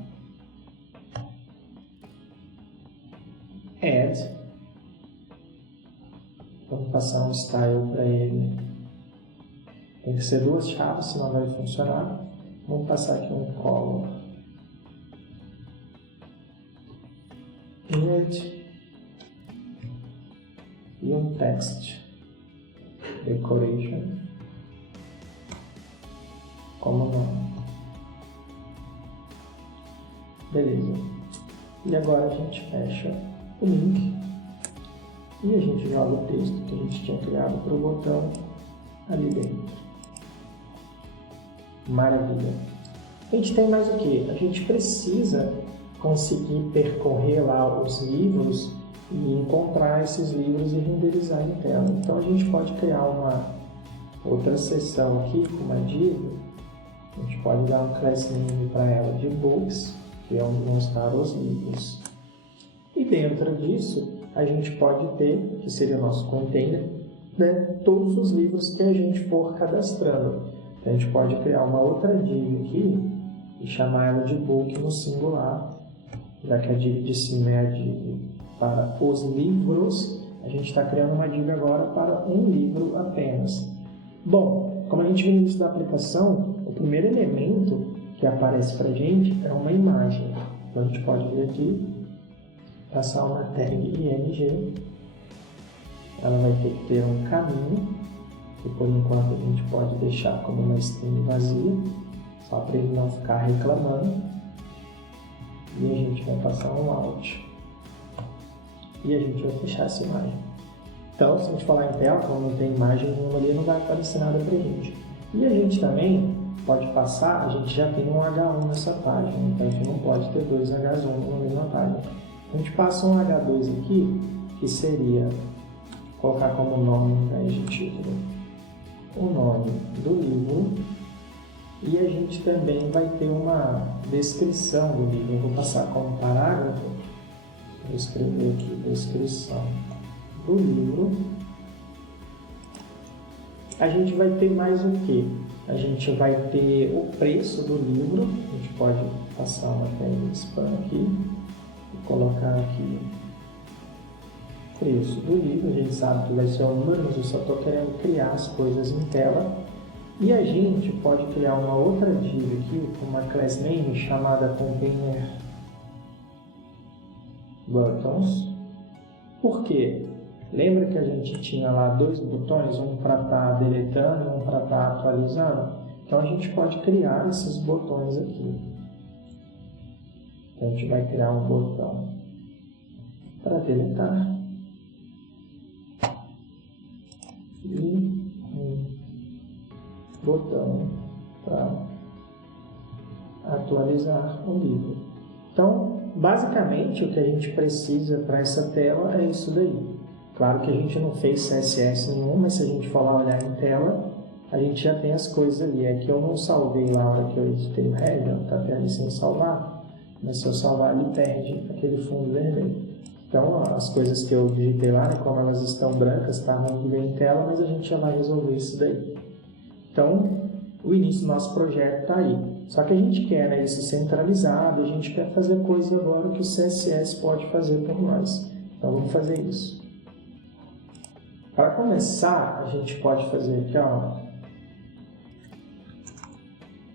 Add. Vamos passar um style para ele. Tem que ser 2 chaves, senão vai funcionar. Vamos passar aqui um color. Image. E um text. Decoration. Como nome. Beleza. E agora a gente fecha o link. E a gente joga o texto que a gente tinha criado para o botão ali dentro. Maravilha. A gente tem mais o que? A gente precisa conseguir percorrer lá os livros e encontrar esses livros e renderizar em tela. Então a gente pode criar uma outra seção aqui com uma div. A gente pode dar um class name para ela de books, que é onde vão estar os livros. E dentro disso, a gente pode ter, que seria o nosso container, né, todos os livros que a gente for cadastrando. Então, a gente pode criar uma outra div aqui e chamar ela de book no singular, já que a div de cima é a div para os livros, a gente está criando uma div agora para um livro apenas. Bom, como a gente viu no início da aplicação, o primeiro elemento que aparece para a gente é uma imagem. Então, a gente pode vir aqui, passar uma tag img, ela vai ter que ter um caminho, que por enquanto a gente pode deixar como uma string vazia, só para ele não ficar reclamando, e a gente vai passar um out, e a gente vai fechar essa imagem. Então, se a gente falar em tela, como não tem imagem nenhuma ali, não vai aparecer nada para a gente. E a gente também pode passar, a gente já tem um H1 nessa página, então a gente não pode ter 2 H1 na mesma página. A gente passa um H2 aqui, que seria colocar como nome ao invés de título o nome do livro, e a gente também vai ter uma descrição do livro. Eu vou passar como parágrafo, vou escrever aqui descrição do livro. A gente vai ter mais o que? A gente vai ter o preço do livro, a gente pode passar uma tag spam aqui e colocar aqui o preço do livro. A gente sabe que vai ser um número, mas eu só estou querendo criar as coisas em tela. E a gente pode criar uma outra div aqui com uma class name chamada container buttons. Por quê? Lembra que a gente tinha lá 2 botões, um para estar deletando e um para estar atualizando? Então a gente pode criar esses botões aqui. Então a gente vai criar um botão para deletar e um botão para atualizar o livro. Então, basicamente, o que a gente precisa para essa tela é isso daí. Claro que a gente não fez CSS nenhum, mas se a gente for lá olhar em tela, a gente já tem as coisas ali. Aqui eu não salvei lá a hora que eu editei o header, está até ali sem salvar, mas se eu salvar ele perde aquele fundo vermelho. Então as coisas que eu digitei lá, né, como elas estão brancas, está muito bem em tela, mas a gente já vai resolver isso daí. Então o início do nosso projeto está aí. Só que a gente quer, né, isso centralizado, a gente quer fazer coisas agora que o CSS pode fazer por nós. Então vamos fazer isso. Para começar, a gente pode fazer aqui, ó,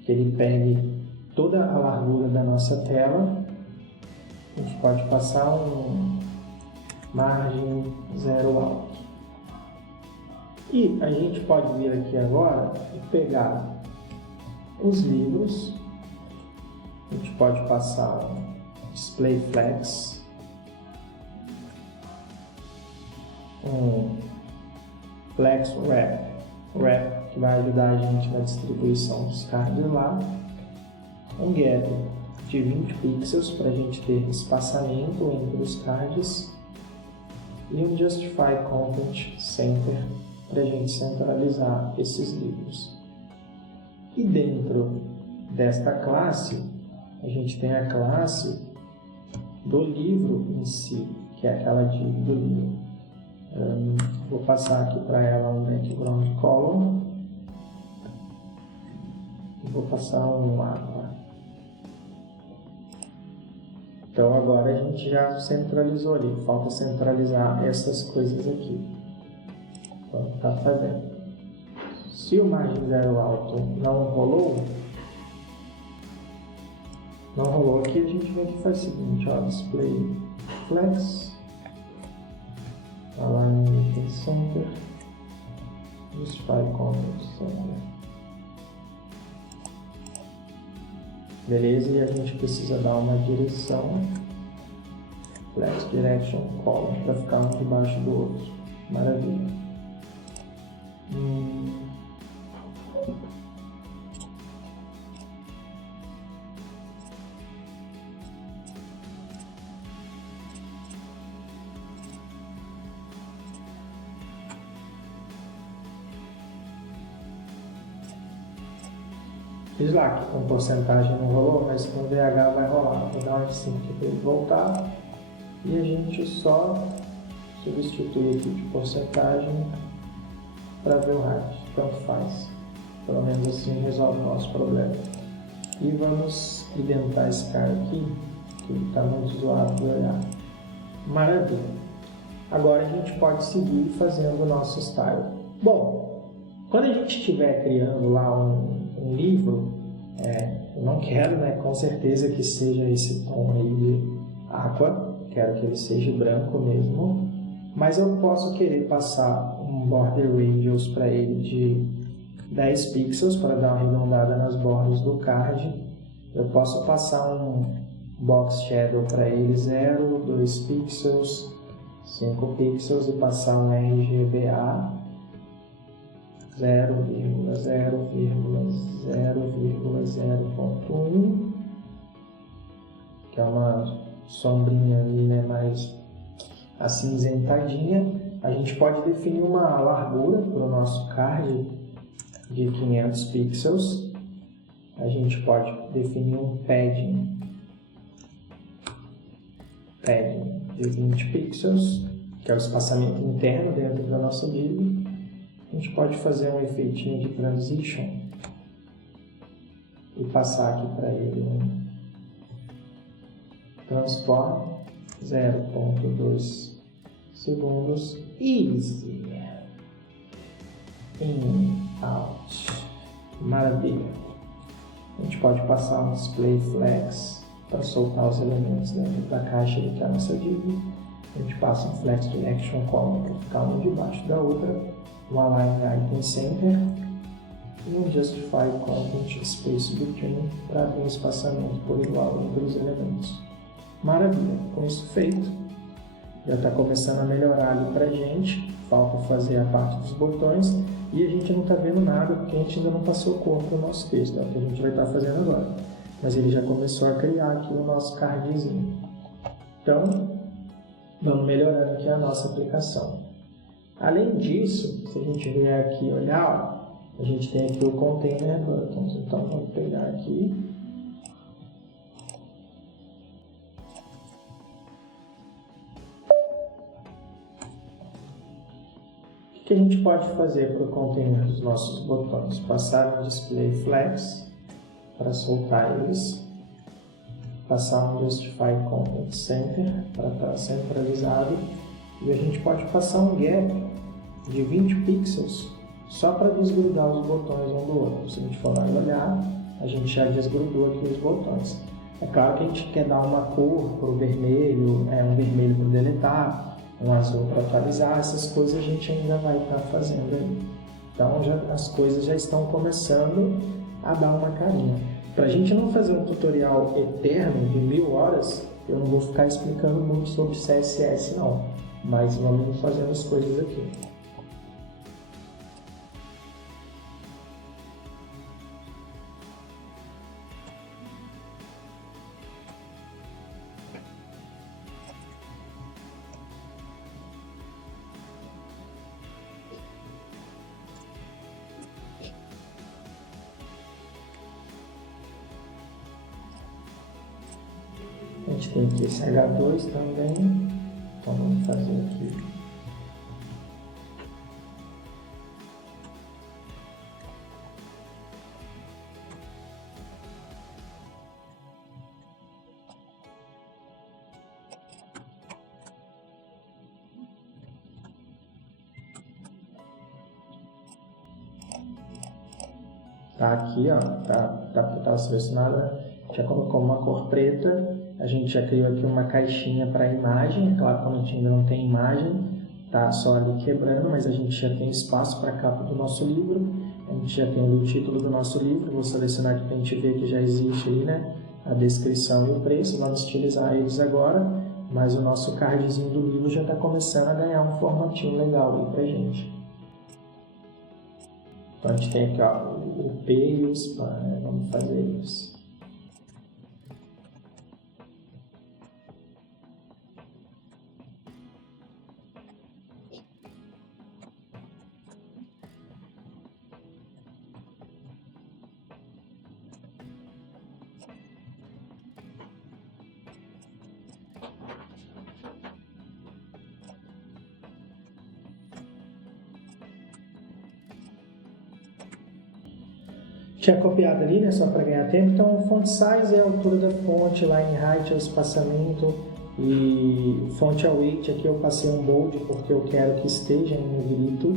que ele pegue toda a largura da nossa tela. A gente pode passar um margem 0 alto. E a gente pode vir aqui agora e pegar os livros. A gente pode passar um display flex, um flex wrap, que vai ajudar a gente na distribuição dos cards lá, um gather de 20 pixels para a gente ter espaçamento entre os cards e um justify content center para a gente centralizar esses livros. E dentro desta classe, a gente tem a classe do livro em si, que é aquela div do livro. Vou passar aqui para ela um background color. Vou passar um água. Então agora a gente já centralizou ali. Falta centralizar essas coisas aqui. Então tá fazendo. Se o margem zero alto não rolou aqui, a gente vai fazer o seguinte, ó, display flex, align center, justify content center. Beleza, e a gente precisa dar uma direção, flex direction column, para ficar um debaixo do outro. Maravilha. Fiz lá que com porcentagem não rolou, mas com VH vai rolar. Vou dar um F5 aqui para ele voltar. E a gente só substitui aqui de porcentagem para ver o rádio. Tanto faz. Pelo menos assim resolve o nosso problema. E vamos identar esse cara aqui, que está muito zoado de olhar. Maravilha. Agora a gente pode seguir fazendo o nosso style. Bom, quando a gente estiver criando lá um livro, eu não quero, né, com certeza que seja esse tom aí de aqua, quero que ele seja branco mesmo, mas eu posso querer passar um border radius para ele de 10 pixels para dar uma arredondada nas bordas do card. Eu posso passar um box shadow para ele 0, 2 pixels, 5 pixels e passar um RGBA 0,0,0,0.1, que é uma sombrinha ali, né, mais acinzentadinha. A gente pode definir uma largura para o nosso card de 500 pixels. A gente pode definir um padding de 20 pixels, que é o espaçamento interno dentro da nossa div. A gente pode fazer um efeitinho de transition e passar aqui para ele um transform 0,2 segundos, easy, in, out, maravilha. A gente pode passar um display flex para soltar os elementos dentro da caixa que é a nossa div. A gente passa um flex direction column para ficar uma debaixo da outra, um align item center e um justify content space between para abrir um espaçamento por igual entre os elementos. Maravilha, com isso feito, já está começando a melhorar ali para a gente. Falta fazer a parte dos botões e a gente não está vendo nada porque a gente ainda não passou cor para o nosso texto, é o que a gente vai estar fazendo agora. Mas ele já começou a criar aqui o nosso cardzinho. Então, vamos melhorando aqui a nossa aplicação. Além disso, se a gente vier aqui olhar, a gente tem aqui o container buttons. Então, vamos pegar aqui. O que a gente pode fazer para o container dos nossos botões? Passar um display flex para soltar eles. Passar um justify content center para estar centralizado. E a gente pode passar um gap de 20 pixels só para desgrudar os botões um do outro. Se a gente for lá e olhar, a gente já desgrudou aqui os botões. É claro que a gente quer dar uma cor para o vermelho, um vermelho para deletar, um azul para atualizar, essas coisas a gente ainda vai estar fazendo aí. Então as coisas já estão começando a dar uma carinha. Para a gente não fazer um tutorial eterno de 1000 horas, eu não vou ficar explicando muito sobre CSS não. Mas vamos fazendo as coisas aqui. A gente tem aqui esse H2 também. Então vamos fazer aqui Tá aqui, ó, tá estava selecionada, já colocou uma cor preta, a gente já criou aqui uma caixinha para imagem, é claro que quando a gente ainda não tem imagem, tá só ali quebrando, mas a gente já tem espaço para a capa do nosso livro, a gente já tem ali o título do nosso livro, vou selecionar aqui para a gente ver que já existe ali, né, a descrição e o preço, vamos utilizar eles agora, mas o nosso cardzinho do livro já está começando a ganhar um formatinho legal aí pra gente. Então a gente tem aqui, ó, o P e o SPAN, né? Vamos fazer isso. Tinha copiado ali, né, só para ganhar tempo. Então, o font size é a altura da fonte, line height é o espaçamento e font await aqui eu passei um bold porque eu quero que esteja em negrito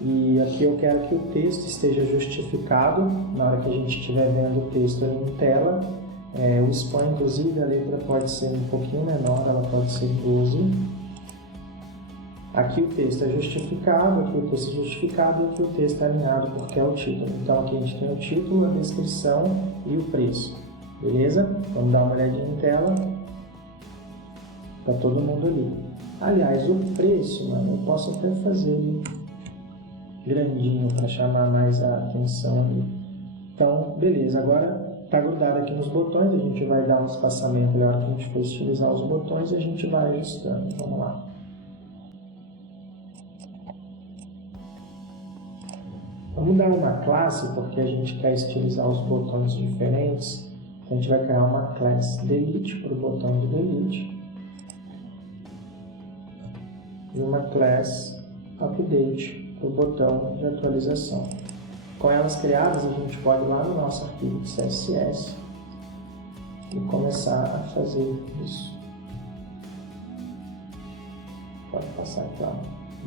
e aqui eu quero que o texto esteja justificado na hora que a gente estiver vendo o texto ali em tela. O span, inclusive, a letra pode ser um pouquinho menor, ela pode ser 12. Aqui o texto é justificado, aqui o texto é justificado e aqui o texto é alinhado porque é o título. Então aqui a gente tem o título, a descrição e o preço. Beleza? Vamos dar uma olhadinha em tela. Tá todo mundo ali. Aliás, o preço, mano, eu posso até fazer ele grandinho para chamar mais a atenção ali. Então, beleza. Agora tá grudado aqui nos botões, a gente vai dar um espaçamento na hora que a gente for estilizar os botões e a gente vai ajustando. Vamos lá. Vamos dar uma classe, porque a gente quer estilizar os botões diferentes. Então, a gente vai criar uma class delete para o botão de delete. E uma class update para o botão de atualização. Com elas criadas, a gente pode ir lá no nosso arquivo de CSS e começar a fazer isso. Pode passar aqui, ó,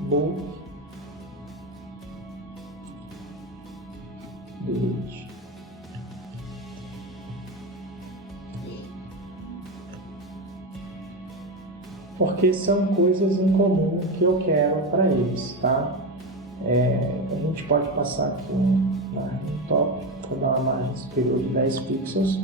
bulk. Delete. Porque são coisas em comum que eu quero para eles, tá? A gente pode passar aqui uma margem top, vou dar uma margem superior de 10 pixels.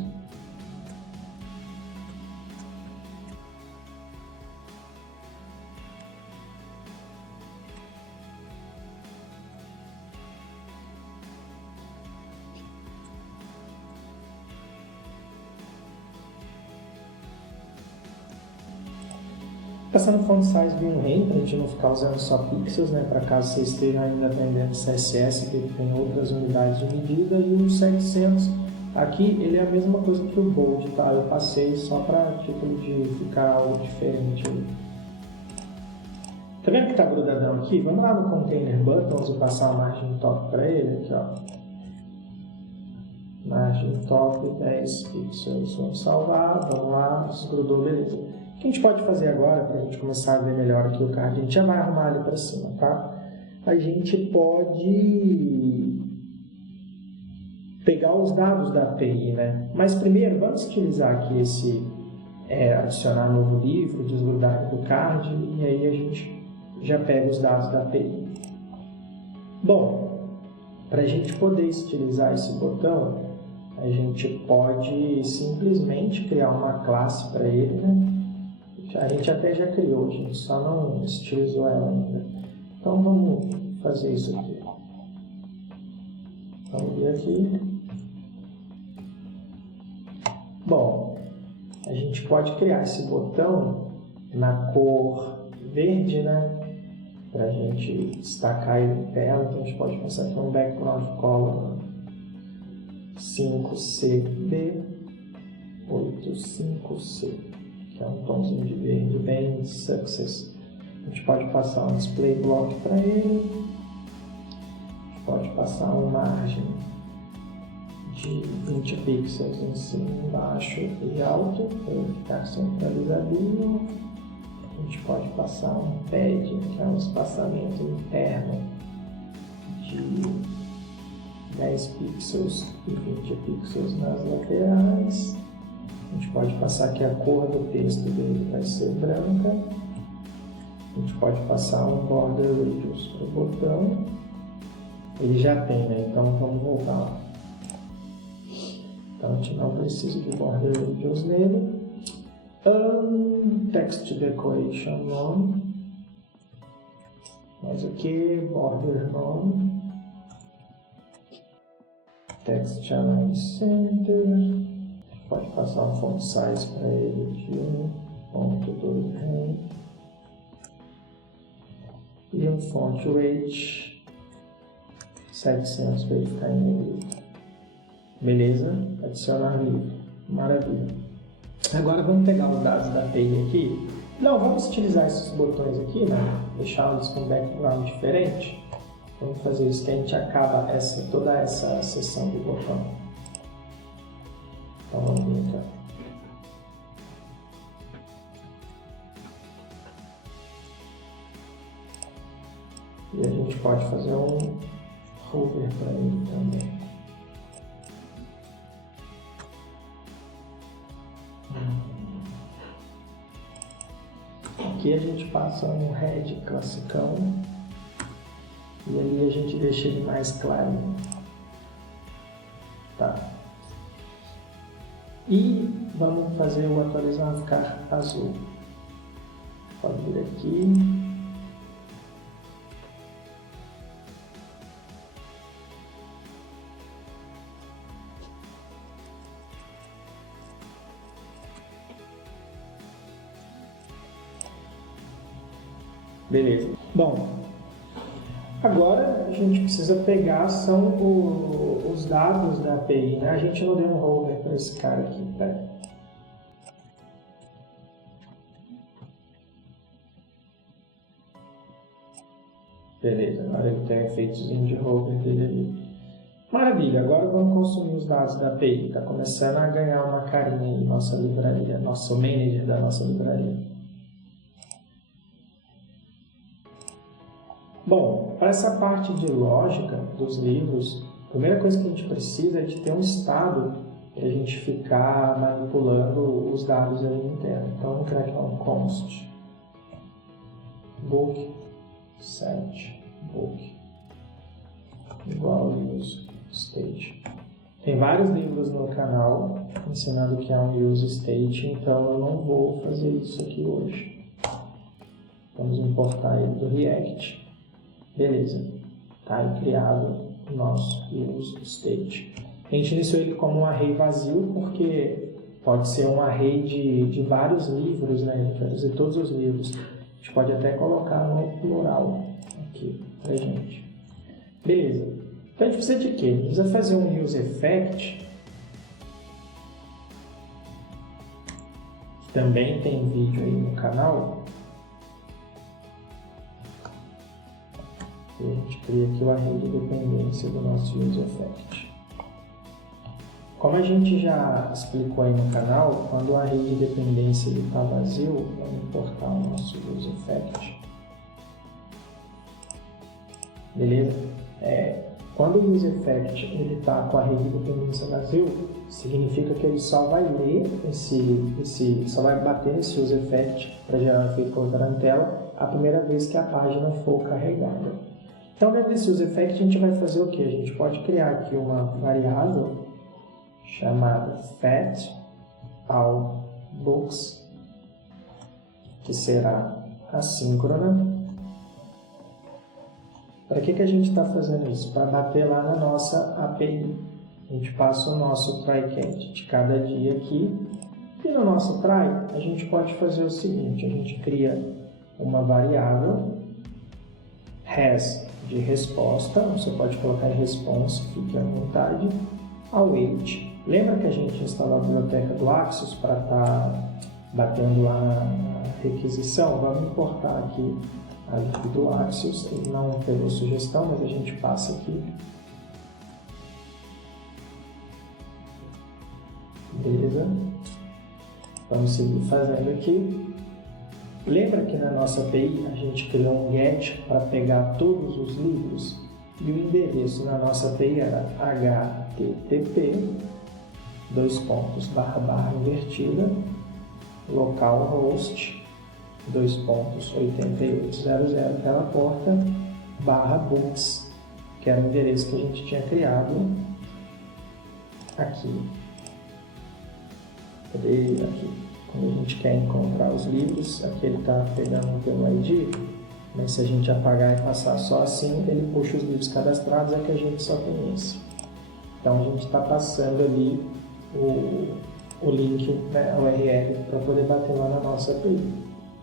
Passando font size de um rei, para a gente não ficar usando só pixels, né? Para caso vocês estejam ainda aprendendo CSS, que tem outras unidades de medida, e o 700, aqui ele é a mesma coisa que o bold, tá? Eu passei só para título de ficar algo diferente. Tá vendo que tá grudadão aqui? Vamos lá no Container Buttons e passar uma margem top para ele, aqui, ó. Margem top 10 pixels. Vamos salvar, vamos lá, desgrudou, beleza. O que a gente pode fazer agora, para a gente começar a ver melhor aqui o card? A gente já vai arrumar ali para cima, tá? A gente pode pegar os dados da API, né? Mas primeiro, vamos utilizar aqui esse adicionar novo livro, desgrudar do card, e aí a gente já pega os dados da API. Bom, para a gente poder estilizar esse botão, a gente pode simplesmente criar uma classe para ele, né? A gente até já criou, a gente só não estilizou ela ainda. Então vamos fazer isso aqui. Vamos vir aqui. Bom, a gente pode criar esse botão na cor verde, né? Para a gente destacar ele em tela. Então a gente pode passar aqui um background color 5CB 85C. Que é um tomzinho de verde bem success. A gente pode passar um display block para ele. A gente pode passar uma margem de 20 pixels em cima, embaixo e alto para ele ficar centralizadinho. A gente pode passar um pad, que é um espaçamento interno de 10 pixels e 20 pixels nas laterais. A gente pode passar que a cor do texto dele vai ser branca. A gente pode passar um border radius para o botão. Ele já tem, né? Então vamos voltar lá. Então a gente não precisa de border radius nele. Text decoration none. Mas aqui, border none. Text align center. Pode passar um font size para ele de 1.2 e um font weight 700 para ele ficar em negrito. Beleza? Adicionar livro. Maravilha. Agora vamos pegar os dados da API aqui. Não, vamos utilizar esses botões aqui, né? Deixá-los com background diferente. Vamos fazer isso que a gente acaba toda essa seção do botão. Então vamos vir cá. E a gente pode fazer um hover para ele também. Aqui a gente passa um head classicão e ali a gente deixa ele mais claro. Tá. E vamos fazer o atualizar ficar azul. Pode vir aqui. Beleza. Bom, agora a gente precisa pegar os dados da API, né? A gente não deu um hover para esse cara aqui, tá? Beleza, agora ele tem um efeitozinho de hover dele ali. Maravilha, agora vamos consumir os dados da API. Está começando a ganhar uma carinha aí, nossa livraria, nosso manager da nossa livraria. Bom, para essa parte de lógica dos livros, a primeira coisa que a gente precisa é de ter um estado para a gente ficar manipulando os dados ali interno. Então, vamos criar aqui um const book set book igual use state. Tem vários livros no canal ensinando o que é um use state, então eu não vou fazer isso aqui hoje. Vamos importar ele do React. Beleza, está aí criado o nosso use state. A gente iniciou ele como um array vazio, porque pode ser um array de vários livros, né? A gente vai fazer todos os livros. A gente pode até colocar no plural aqui pra gente. Beleza, então a gente precisa de quê? A gente precisa fazer um use effect, que também tem vídeo aí no canal. E a gente cria aqui o array de dependência do nosso use effect. Como a gente já explicou aí no canal, quando o array de dependência está vazio, vamos importar o nosso use effect. Beleza? Quando o use effect está com o array de dependência vazio, significa que ele só vai ler só vai bater nesse use effect para gerar um efeito colateral na tela a primeira vez que a página for carregada. Então, dentro desse use effect, a gente vai fazer o que? A gente pode criar aqui uma variável chamada fat all books, que será assíncrona. Para que a gente está fazendo isso? Para bater lá na nossa API. A gente passa o nosso try count de cada dia aqui. E no nosso try, a gente pode fazer o seguinte: a gente cria uma variável has de resposta, você pode colocar em response, fique à vontade, await. Lembra que a gente instalou a biblioteca do Axios para estar batendo lá na requisição? Vamos importar aqui a lib do Axios. Ele não pegou sugestão, mas a gente passa aqui. Beleza? Vamos seguir fazendo aqui. Lembra que na nossa API a gente criou um get para pegar todos os livros? E o endereço na nossa API era http://invertida localhost 2.8800 aquela porta /books, que era o endereço que a gente tinha criado aqui. Cadê aqui? Quando a gente quer encontrar os livros, aqui ele está pegando pelo ID, mas se a gente apagar e passar só assim, ele puxa os livros cadastrados, é que a gente só tem esse. Então a gente está passando ali o link, né, a URL, para poder bater lá na nossa API.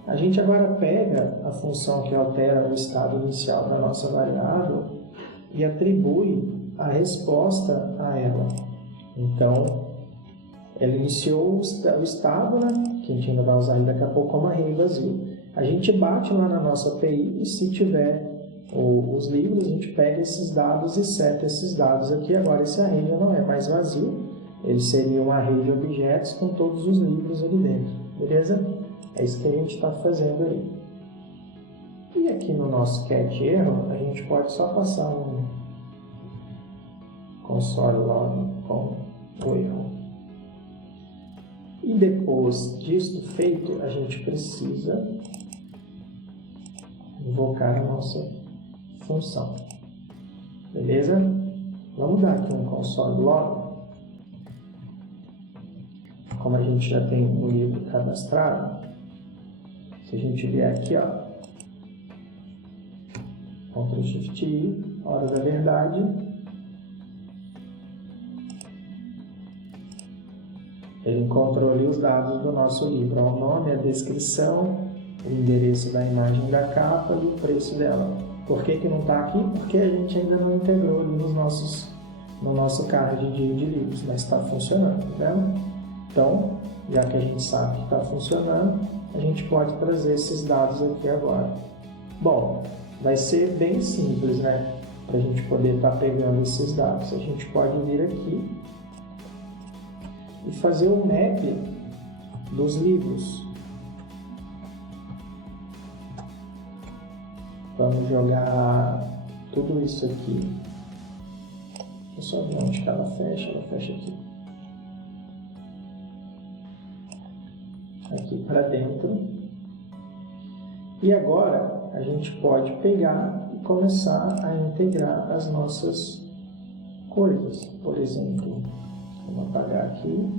A gente agora pega a função que altera o estado inicial da nossa variável e atribui a resposta a ela. Então, ela iniciou o estado, né, que a gente ainda vai usar ele daqui a pouco como array vazio. A gente bate lá na nossa API e se tiver os livros, a gente pega esses dados e seta esses dados aqui. Agora esse array já não é mais vazio, ele seria um array de objetos com todos os livros ali dentro, beleza? É isso que a gente está fazendo aí. E aqui no nosso cat erro, a gente pode só passar um console log com o erro. E depois disso feito, a gente precisa invocar a nossa função. Beleza? Vamos dar aqui um console log. Como a gente já tem um livro cadastrado, se a gente vier aqui, ó, Ctrl Shift I, hora da verdade, ele encontrou ali os dados do nosso livro, o nome, a descrição, o endereço da imagem da capa e o preço dela. Por que que não está aqui? Porque a gente ainda não integrou ali no nosso card de livros, mas está funcionando, tá vendo? Então, já que a gente sabe que está funcionando, a gente pode trazer esses dados aqui agora. Bom, vai ser bem simples, né? Para a gente poder estar pegando esses dados. A gente pode vir aqui e fazer o map dos livros. Vamos jogar tudo isso aqui. Deixa eu só ver onde que ela fecha aqui. Aqui para dentro. E agora a gente pode pegar e começar a integrar as nossas coisas. Por exemplo, vamos apagar aqui.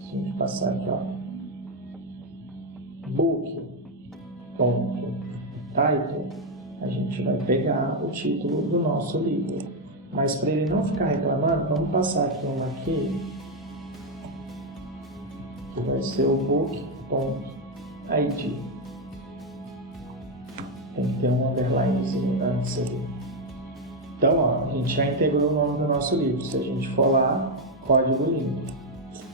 Se a gente passar aqui, ó, book, ponto, title, a gente vai pegar o título do nosso livro. Mas para ele não ficar reclamando, vamos passar aqui uma aqui, que vai ser o book.id. Tem que ter um underlinezinho antes ali. Então, ó, a gente já integrou o nome do nosso livro. Se a gente for lá, código limpo.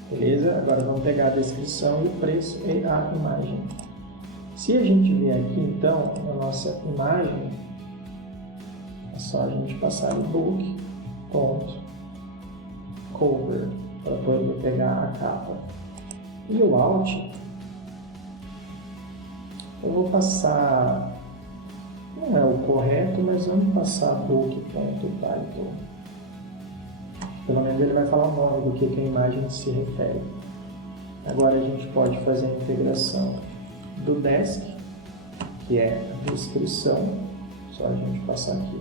Beleza? Agora vamos pegar a descrição, o preço e a imagem. Se a gente vier aqui, então, na nossa imagem, é só a gente passar o book.cover para poder pegar a capa. E o alt, eu vou passar, não é o correto, mas vamos passar book.title. Pelo menos ele vai falar o nome do que a imagem se refere. Agora a gente pode fazer a integração do desk, que é a descrição, só a gente passar aqui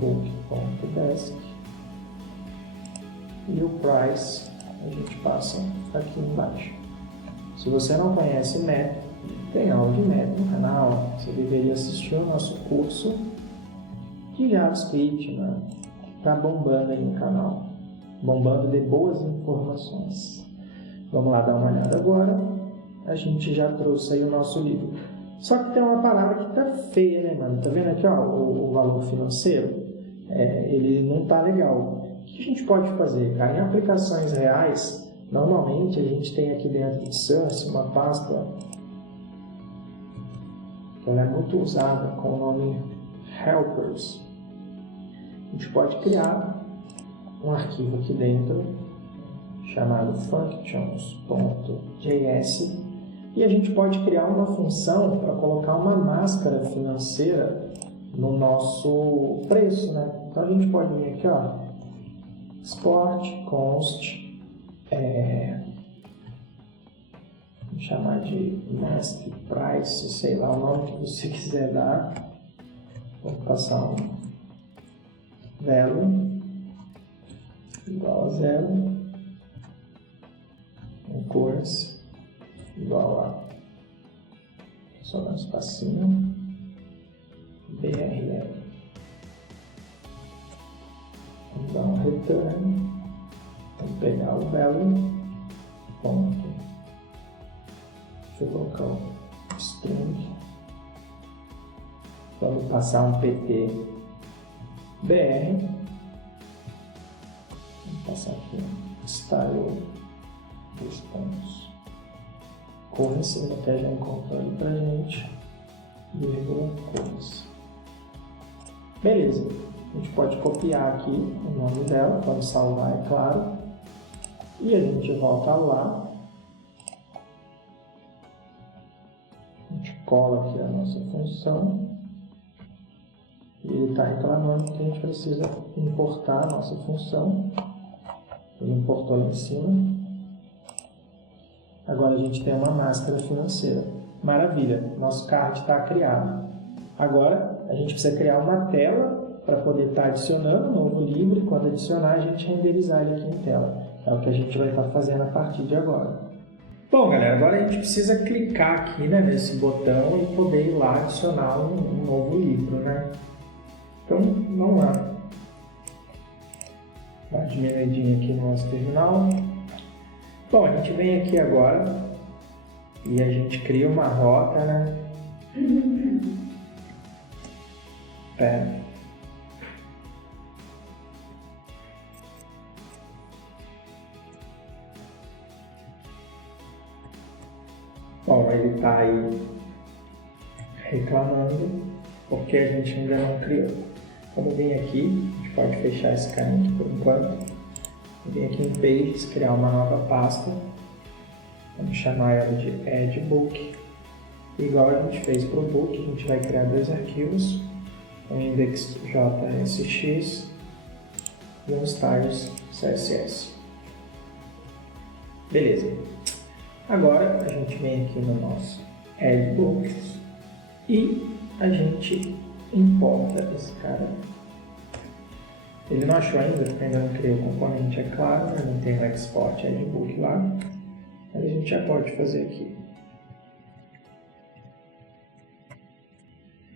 book.desk, e o price a gente passa aqui embaixo. Se você não conhece map, tem aula de map no canal, você deveria assistir o nosso curso de JavaScript, né? Tá bombando aí no canal, bombando de boas informações. Vamos lá dar uma olhada agora. A gente já trouxe aí o nosso livro. Só que tem uma parada que tá feia, né, mano? Tá vendo aqui, ó, o valor financeiro? Ele não tá legal. O que a gente pode fazer, cara? Em aplicações reais, normalmente a gente tem aqui dentro de Source uma pasta que ela é muito usada com o nome Helpers. A gente pode criar um arquivo aqui dentro chamado functions.js e a gente pode criar uma função para colocar uma máscara financeira no nosso preço, né? Então a gente pode vir aqui, ó, export, const, vamos chamar de mask price, sei lá o nome que você quiser dar. Vou passar um value igual a 0, um currency igual a, só dar um espacinho, BRL. Vamos dar um return, vamos pegar o value, ponto, deixa eu colocar o string, vamos passar um PT BR, vamos passar aqui style, 2 pontos, currency, até já encontrou ali pra gente, vírgula, currency. Beleza, a gente pode copiar aqui o nome dela, pode salvar, é claro, e a gente volta lá, a gente cola aqui a nossa função, e ele está reclamando que a gente precisa importar a nossa função, ele importou lá em cima. Agora a gente tem uma máscara financeira. Maravilha, nosso card está criado. Agora a gente precisa criar uma tela para poder estar adicionando um novo livro e quando adicionar a gente renderizar ele aqui em tela. É o que a gente vai estar fazendo a partir de agora. Bom, galera, agora a gente precisa clicar aqui, né, nesse botão e poder ir lá adicionar um novo livro, né? Então, vamos lá. Dá uma diminuidinha aqui no nosso terminal. Bom, a gente vem aqui agora e a gente cria uma rota, né? Bom, ele está aí reclamando porque a gente ainda não criou. Vamos vir aqui, a gente pode fechar esse caminho aqui por enquanto. Vem aqui em Pages, criar uma nova pasta. Vamos chamar ela de Add Book. Igual a gente fez para o Book, a gente vai criar 2 arquivos. Um index.jsx e um styles.css. Beleza. Agora a gente vem aqui no nosso Add Books e a gente importa esse cara. Ele não achou ainda não criou o componente, é claro, né? Não tem o export Add Book lá, mas a gente já pode fazer aqui.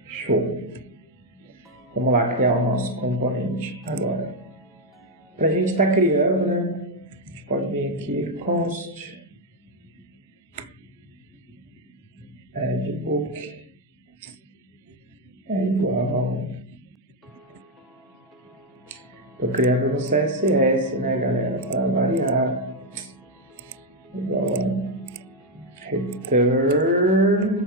Show! Vamos lá criar o nosso componente agora. Para a gente estar criando, né? A gente pode vir aqui, const Add Book é igual. Estou criando no CSS, né, galera? Para variar. Igual a return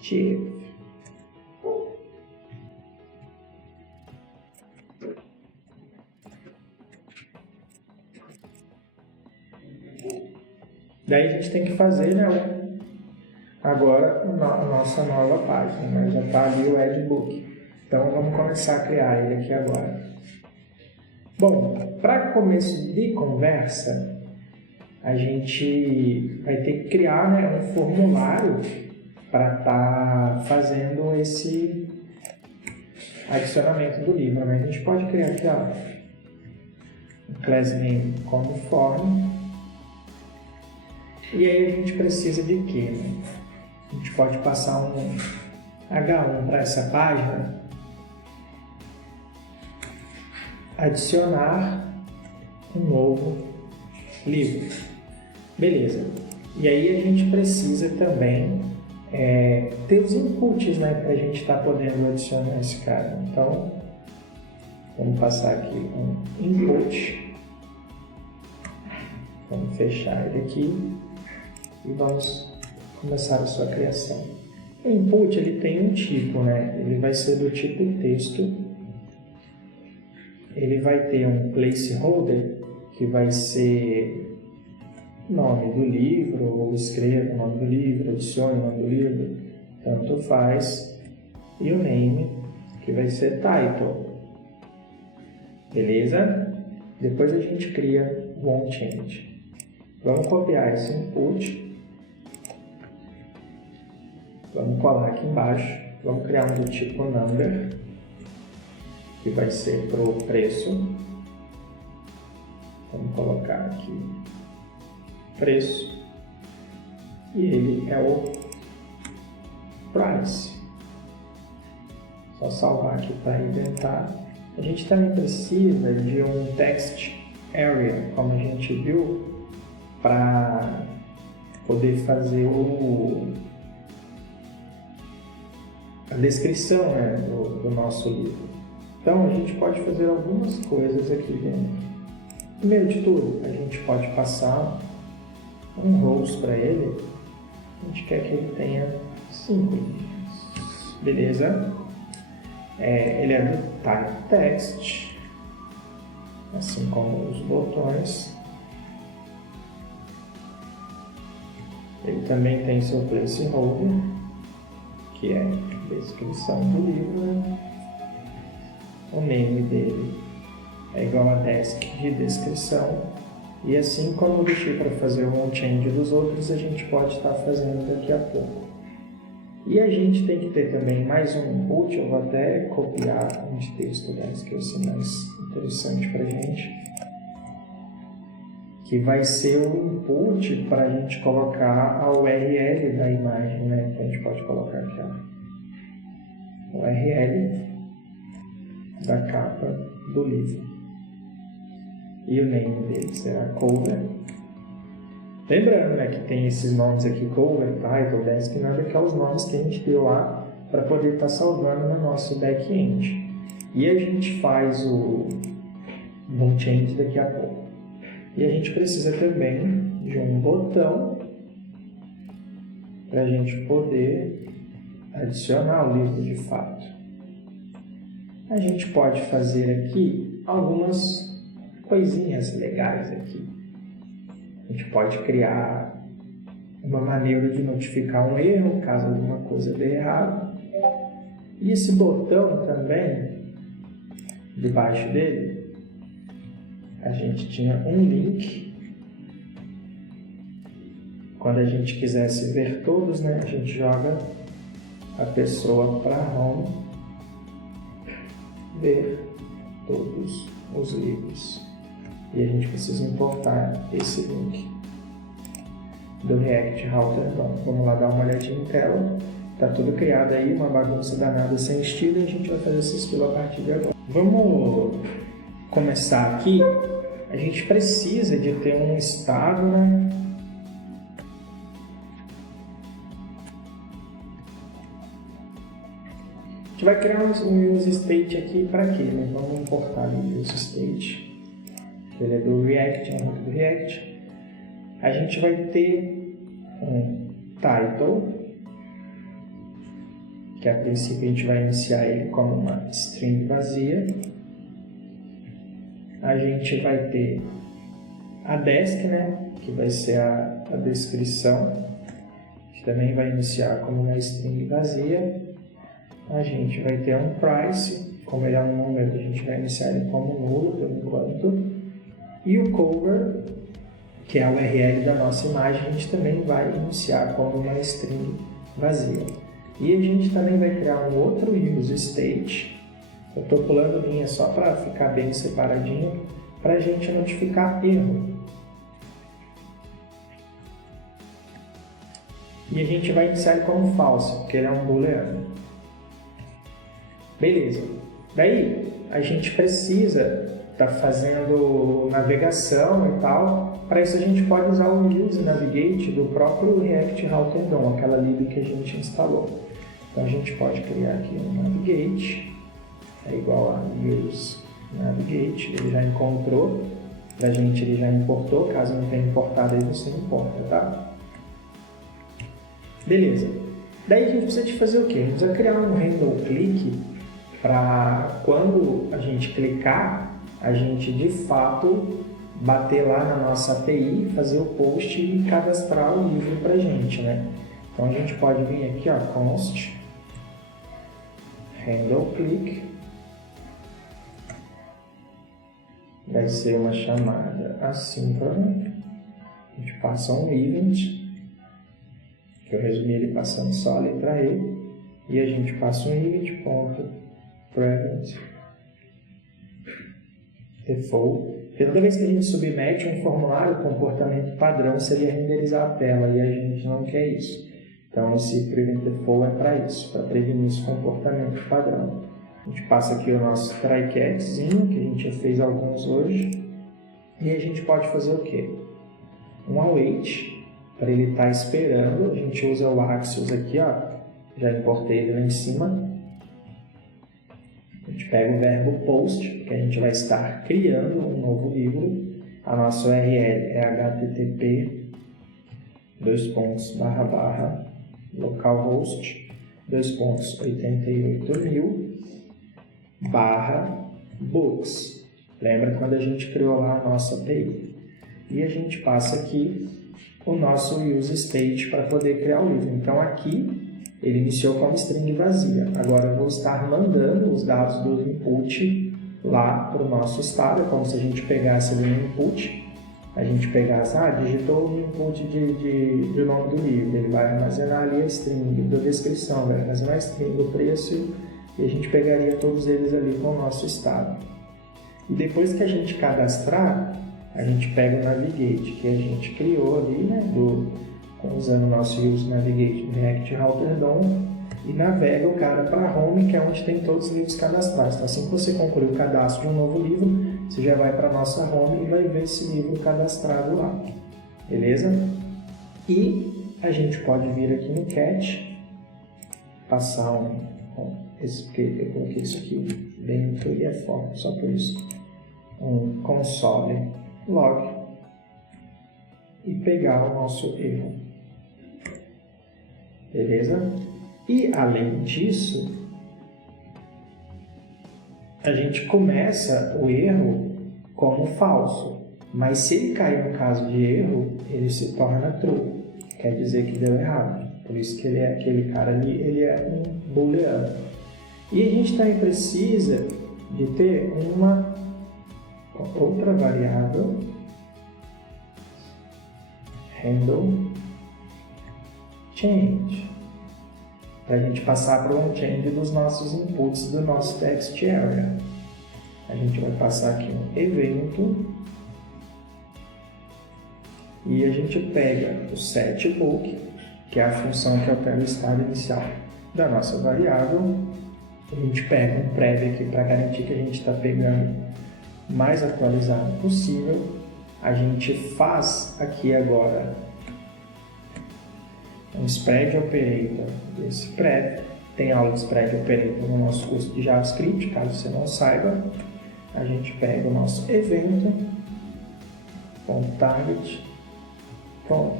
div. Daí a gente tem que fazer, né, agora a nossa nova página, né? Já está ali o Add Book. Então vamos começar a criar ele aqui agora. Bom, para começo de conversa, a gente vai ter que criar, né, um formulário para estar fazendo esse adicionamento do livro, né? A gente pode criar aqui, ó, um class name como form. E aí a gente precisa de quê, né? A gente pode passar um H1 para essa página, adicionar um novo livro. Beleza. E aí a gente precisa também ter os inputs, né, para a gente estar podendo adicionar esse cara. Então, vamos passar aqui um input. Vamos fechar ele aqui e vamos começar a sua criação. O input ele tem um tipo, né? Ele vai ser do tipo texto. Ele vai ter um placeholder que vai ser o nome do livro, ou escreva o nome do livro, adicione o nome do livro. tanto faz, e o name, que vai ser title. Beleza? Depois a gente cria o onChange. Vamos copiar esse input. Vamos colar aqui embaixo. Vamos criar um do tipo number, que vai ser para o preço. Vamos colocar aqui preço. E ele é o price. Só salvar aqui para inventar. A gente também precisa de um text area, como a gente viu, para poder fazer a descrição, né, do nosso livro. Então a gente pode fazer algumas coisas aqui dentro. Primeiro de tudo, a gente pode passar um rows para ele. A gente quer que ele tenha 5 linhas. Beleza? Ele é do type text, assim como os botões. Ele também tem seu placeholder, que é a descrição do livro. O name dele é igual a desk de descrição. E assim como eu deixei para fazer o onChange dos outros, a gente pode estar fazendo daqui a pouco. E a gente tem que ter também mais um input. Eu vou até copiar um de texto desse, que vai ser mais interessante para a gente. Que vai ser o input para a gente colocar a URL da imagem, né? Então a gente pode colocar aqui a URL da capa do livro. E o name dele será cover. Lembrando, né, que tem esses nomes aqui, cover, title, desk, nada, que é os nomes que a gente deu lá para poder estar salvando no nosso back-end. E a gente faz o onChange daqui a pouco. E a gente precisa também de um botão para a gente poder adicionar o livro de fato. A gente pode fazer aqui algumas coisinhas legais aqui. A gente pode criar uma maneira de notificar um erro, caso alguma coisa dê errado. E esse botão também, debaixo dele, a gente tinha um link. Quando a gente quisesse ver todos, né, a gente joga a pessoa para home, ver todos os livros. E a gente precisa importar esse link do React Router DOM. Vamos lá dar uma olhadinha em tela. Está tudo criado aí, uma bagunça danada sem estilo, e a gente vai fazer esse estilo a partir de agora. Vamos começar aqui. A gente precisa de ter um estado, né? A gente vai criar um use state aqui para quê? Né? Vamos importar o use state. Ele é do React, é um do React. A gente vai ter um title, que a princípio a gente vai iniciar ele como uma string vazia. A gente vai ter a desk, né, que vai ser a descrição. A gente também vai iniciar como uma string vazia. A gente vai ter um price, como ele é um número, a gente vai iniciar ele como nulo por enquanto. E o cover, que é a URL da nossa imagem, a gente também vai iniciar como uma string vazia. E a gente também vai criar um outro use state. Eu estou pulando linha só para ficar bem separadinho, para a gente notificar erro. E a gente vai iniciar ele como false, porque ele é um booleano. Beleza. Daí, a gente precisa estar fazendo navegação e tal. Para isso a gente pode usar o use navigate do próprio React Router DOM, aquela lib que a gente instalou. Então a gente pode criar aqui um navigate, é igual a use navigate, ele já encontrou, pra gente ele já importou, caso não tenha importado aí você importa, tá? Beleza. Daí a gente precisa de fazer o quê? A gente precisa criar um handle click para quando a gente clicar, a gente de fato bater lá na nossa API, fazer o post e cadastrar o livro para a gente, né? Então a gente pode vir aqui, ó, const handle click, vai ser uma chamada assíncrona, a gente passa um event, que eu resumi ele passando só a letra E, e a gente passa um event.prevent default. Toda vez que a gente submete um formulário, o comportamento padrão seria renderizar a tela, e a gente não quer isso. Então, esse prevent default é para isso, para prevenir esse comportamento padrão. A gente passa aqui o nosso try-catchzinho, que a gente já fez alguns hoje, e a gente pode fazer o quê? Um await, para ele estar esperando. A gente usa o Axios aqui, ó, já importei ele lá em cima. A gente pega o verbo post, que a gente vai estar criando um novo livro. A nossa URL é http://localhost 88.000/books. Lembra quando a gente criou lá a nossa API? E a gente passa aqui o nosso use state para poder criar o livro. Então aqui ele iniciou com uma string vazia. Agora eu vou estar mandando os dados do input lá para o nosso estado, como se a gente pegasse ali no input, a gente pegasse, digitou o input de nome do livro, ele vai armazenar ali a string da descrição, vai armazenar a string do preço, e a gente pegaria todos eles ali com o nosso estado. E depois que a gente cadastrar, a gente pega o Navigate, que a gente criou ali, né, usando o nosso use Navigate do React Router DOM, e navega o cara para a home, que é onde tem todos os livros cadastrados. Então, assim que você concluir o cadastro de um novo livro, você já vai para a nossa home e vai ver esse livro cadastrado lá. Beleza? E a gente pode vir aqui no catch, passar porque eu coloquei isso aqui dentro e é forte, só por isso. Um console log e pegar o nosso erro. Beleza? E além disso, a gente começa o erro como falso, mas se ele cair no caso de erro, ele se torna true, quer dizer que deu errado. Por isso que ele é aquele cara ali, ele é um booleano. E a gente também precisa de ter uma outra variável, handle change, para a gente passar para um change dos nossos inputs do nosso text area. A gente vai passar aqui um evento e a gente pega o setBook, que é a função que altera o estado inicial da nossa variável. A gente pega um prev aqui para garantir que a gente está pegando o mais atualizado possível. A gente faz aqui agora um spread operator desse prev. Tem aula de spread operator no nosso curso de JavaScript, caso você não saiba. A gente pega o nosso evento, .target,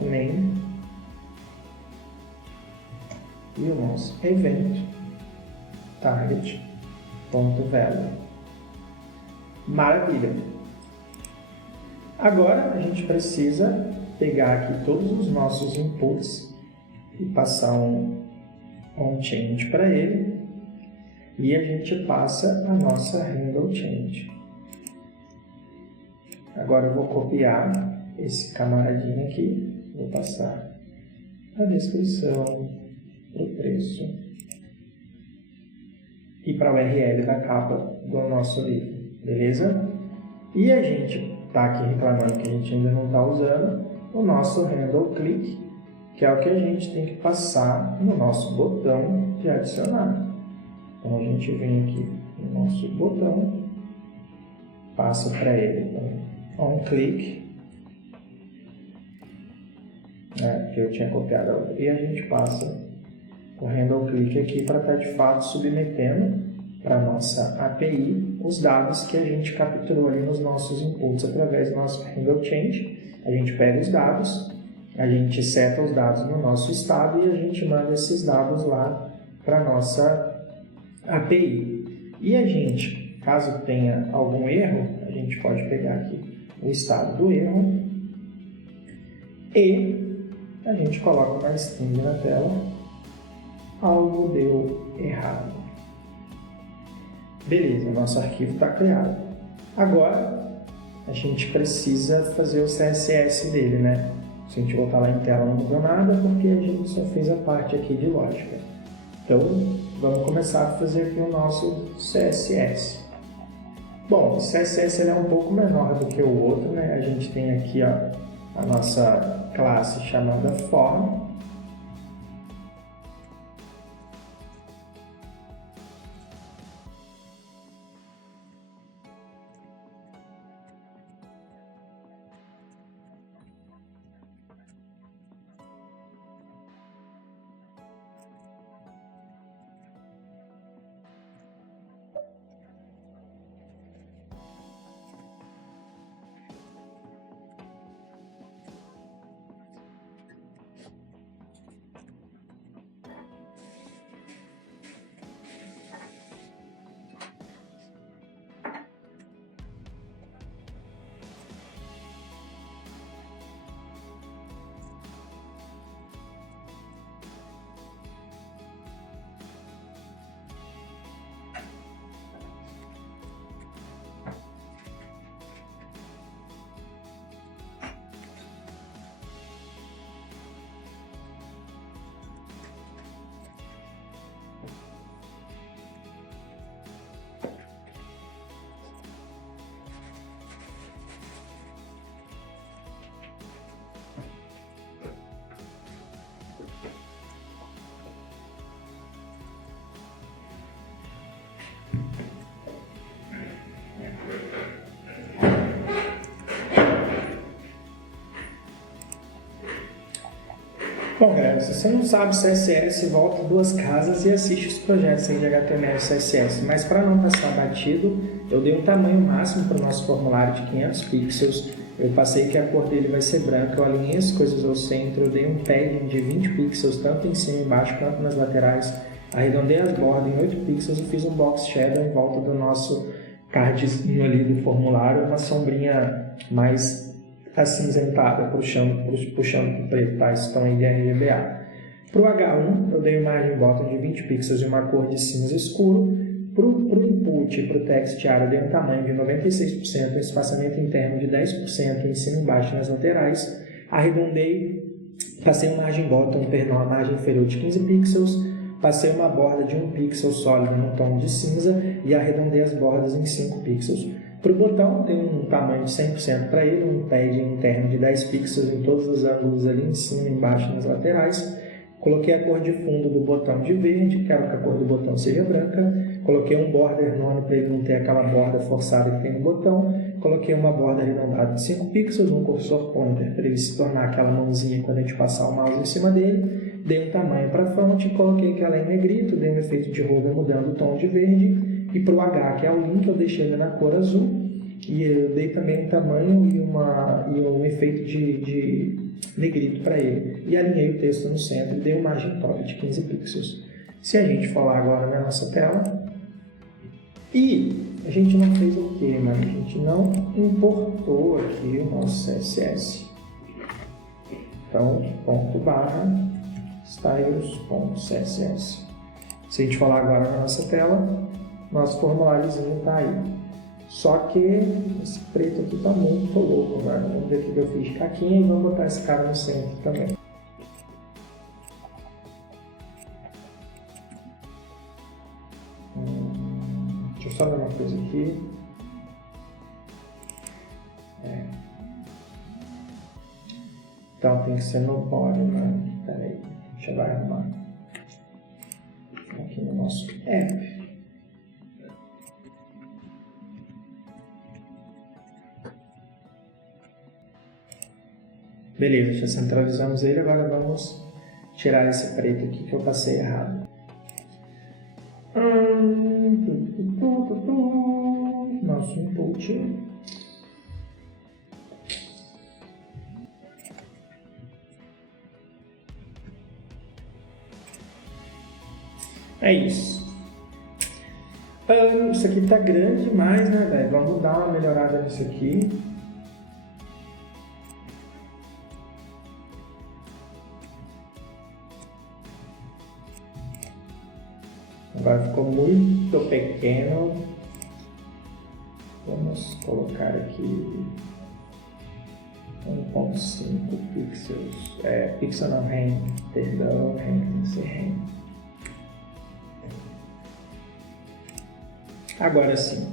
.name e o nosso evento, target.value. Maravilha! Agora a gente precisa pegar aqui todos os nossos inputs e passar um change para ele, e a gente passa a nossa handle change. Agora eu vou copiar esse camaradinho aqui, vou passar a descrição, o preço e para a URL da capa do nosso livro, beleza? E a gente está aqui reclamando que a gente ainda não está usando o nosso handle click, que é o que a gente tem que passar no nosso botão de adicionar. Então a gente vem aqui no nosso botão, passa para ele on click, que eu tinha copiado a outra, e a gente passa o handle click aqui para estar de fato submetendo para a nossa API os dados que a gente capturou ali nos nossos inputs através do nosso handle change. A gente pega os dados, a gente seta os dados no nosso estado e a gente manda esses dados lá para a nossa API. E a gente, caso tenha algum erro, a gente pode pegar aqui o estado do erro e a gente coloca uma string na tela. Algo deu errado. Beleza, nosso arquivo está criado. Agora, a gente precisa fazer o CSS dele, né? Se a gente voltar lá em tela, não mudou nada, porque a gente só fez a parte aqui de lógica. Então, vamos começar a fazer aqui o nosso CSS. Bom, o CSS ele é um pouco menor do que o outro, né? A gente tem aqui ó, a nossa classe chamada form. Bom, galera, se você não sabe CSS, volta duas casas e assiste os projetos aí de HTML e CSS. Mas para não passar batido, eu dei um tamanho máximo para o nosso formulário de 500 pixels. Eu passei que a cor dele vai ser branca, eu alinhei as coisas ao centro, eu dei um padding de 20 pixels, tanto em cima e embaixo quanto nas laterais. Arredondei as bordas em 8 pixels e fiz um box shadow em volta do nosso cardzinho ali do formulário, uma sombrinha mais acinzentada, puxando para o preto, tá? Isso estão aí de RGBA. Para o H1, eu dei uma margem bottom de 20 pixels e uma cor de cinza escuro. Para o input e para o text area, eu dei um tamanho de 96%, um espaçamento interno de 10% em cima e embaixo nas laterais. Arredondei, passei uma margem bottom, perdão, a margem inferior de 15 pixels. Passei uma borda de 1 pixel sólido no tom de cinza e arredondei as bordas em 5 pixels. Para o botão, tem um tamanho de 100% para ele, um padding interno de 10 pixels em todos os ângulos ali em cima e embaixo nas laterais. Coloquei a cor de fundo do botão de verde, quero que a cor do botão seja branca. Coloquei um border none para ele não ter aquela borda forçada que tem no botão. Coloquei uma borda arredondada de 5 pixels, um cursor pointer para ele se tornar aquela mãozinha quando a gente passar o mouse em cima dele. Dei um tamanho para a fonte, coloquei aquela em negrito, dei um efeito de hover mudando o tom de verde. E para o H, que é o link, eu deixei ele na cor azul. E eu dei também um tamanho e um efeito de negrito para ele. E alinhei o texto no centro e dei uma margem top de 15 pixels. Se a gente for lá agora na nossa tela... E a gente não fez o quê, mas a gente não importou aqui o nosso CSS. Então, ponto barra styles.css. Se a gente falar agora na nossa tela, nosso formuláriozinho está aí. Só que esse preto aqui está muito louco agora. Vamos ver o que eu fiz de caquinha e vamos botar esse cara no centro também. Deixa eu só ver uma coisa aqui. Então tem que ser no body, né? Espera aí, deixa eu arrumar. Aqui no nosso app. Beleza, já centralizamos ele, agora vamos tirar esse preto aqui que eu passei errado. Nosso input. É isso. Isso aqui tá grande demais, né, velho? Vamos dar uma melhorada nisso aqui. Agora ficou muito pequeno. Vamos colocar aqui 1.5 pixels. Pixel não, rem. Perdão, rem, tem que ser rem. Agora sim.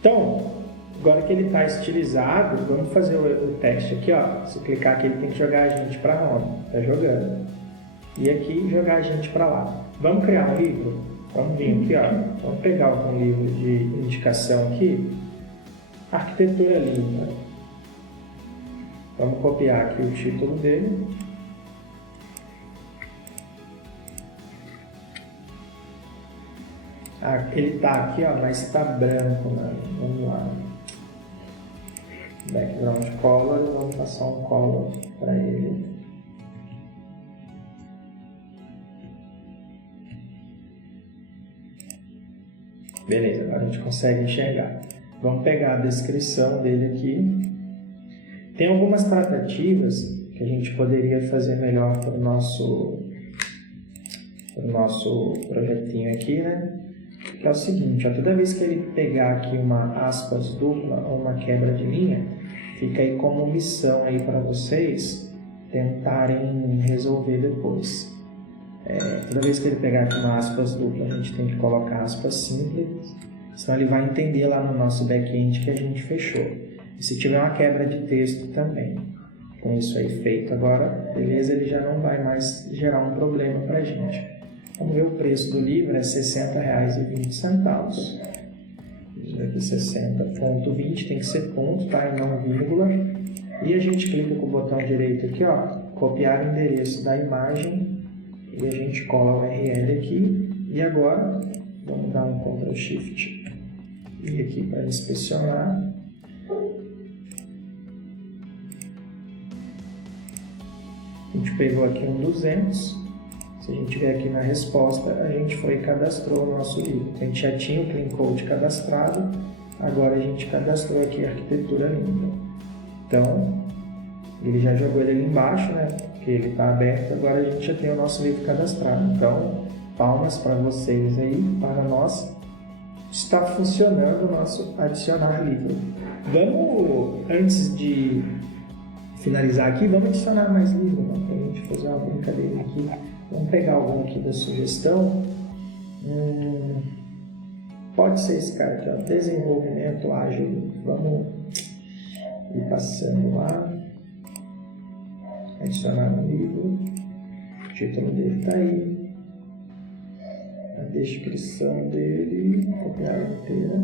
Então, agora que ele está estilizado, vamos fazer o teste aqui, ó. Se clicar aqui, ele tem que jogar a gente para onde? Está jogando. E aqui, jogar a gente para lá. Vamos criar um livro? Vamos vir aqui, ó. Vamos pegar algum livro de indicação aqui. Arquitetura Limpa. Vamos copiar aqui o título dele. Ele está aqui, ó, mas está branco, né? Vamos lá. Background color, vamos passar um color para ele. Beleza, agora a gente consegue enxergar. Vamos pegar a descrição dele aqui. Tem algumas tratativas que a gente poderia fazer melhor para o nosso projetinho aqui, né? Que é o seguinte, ó, toda vez que ele pegar aqui uma aspas dupla ou uma quebra de linha, fica aí como missão aí para vocês tentarem resolver depois. Toda vez que ele pegar aqui uma aspas dupla, a gente tem que colocar aspas simples, senão ele vai entender lá no nosso back-end que a gente fechou. E se tiver uma quebra de texto também, com isso aí feito agora, beleza, ele já não vai mais gerar um problema para a gente. Vamos ver o preço do livro, é R$ 60,20. Isso aqui 60,20, tem que ser ponto, tá? E não vírgula. E a gente clica com o botão direito aqui, ó, copiar o endereço da imagem e a gente cola a URL aqui. E agora, vamos dar um Ctrl Shift e aqui para inspecionar. A gente pegou aqui um 200. Se a gente vier aqui na resposta, a gente foi e cadastrou o nosso livro. A gente já tinha o Clean Code cadastrado, agora a gente cadastrou aqui a Arquitetura Limpa. Então, ele já jogou ele ali embaixo, né? Porque ele está aberto, agora a gente já tem o nosso livro cadastrado. Então, palmas para vocês aí, para nós. Está funcionando o nosso adicionar livro. Vamos, antes de finalizar aqui, vamos adicionar mais livro, né? Para a gente fazer uma brincadeira aqui. Vamos pegar algum aqui da sugestão. Pode ser esse cara aqui, ó, desenvolvimento ágil. Vamos ir passando lá. Adicionar no livro. O título dele está aí. A descrição dele. Copiar inteira.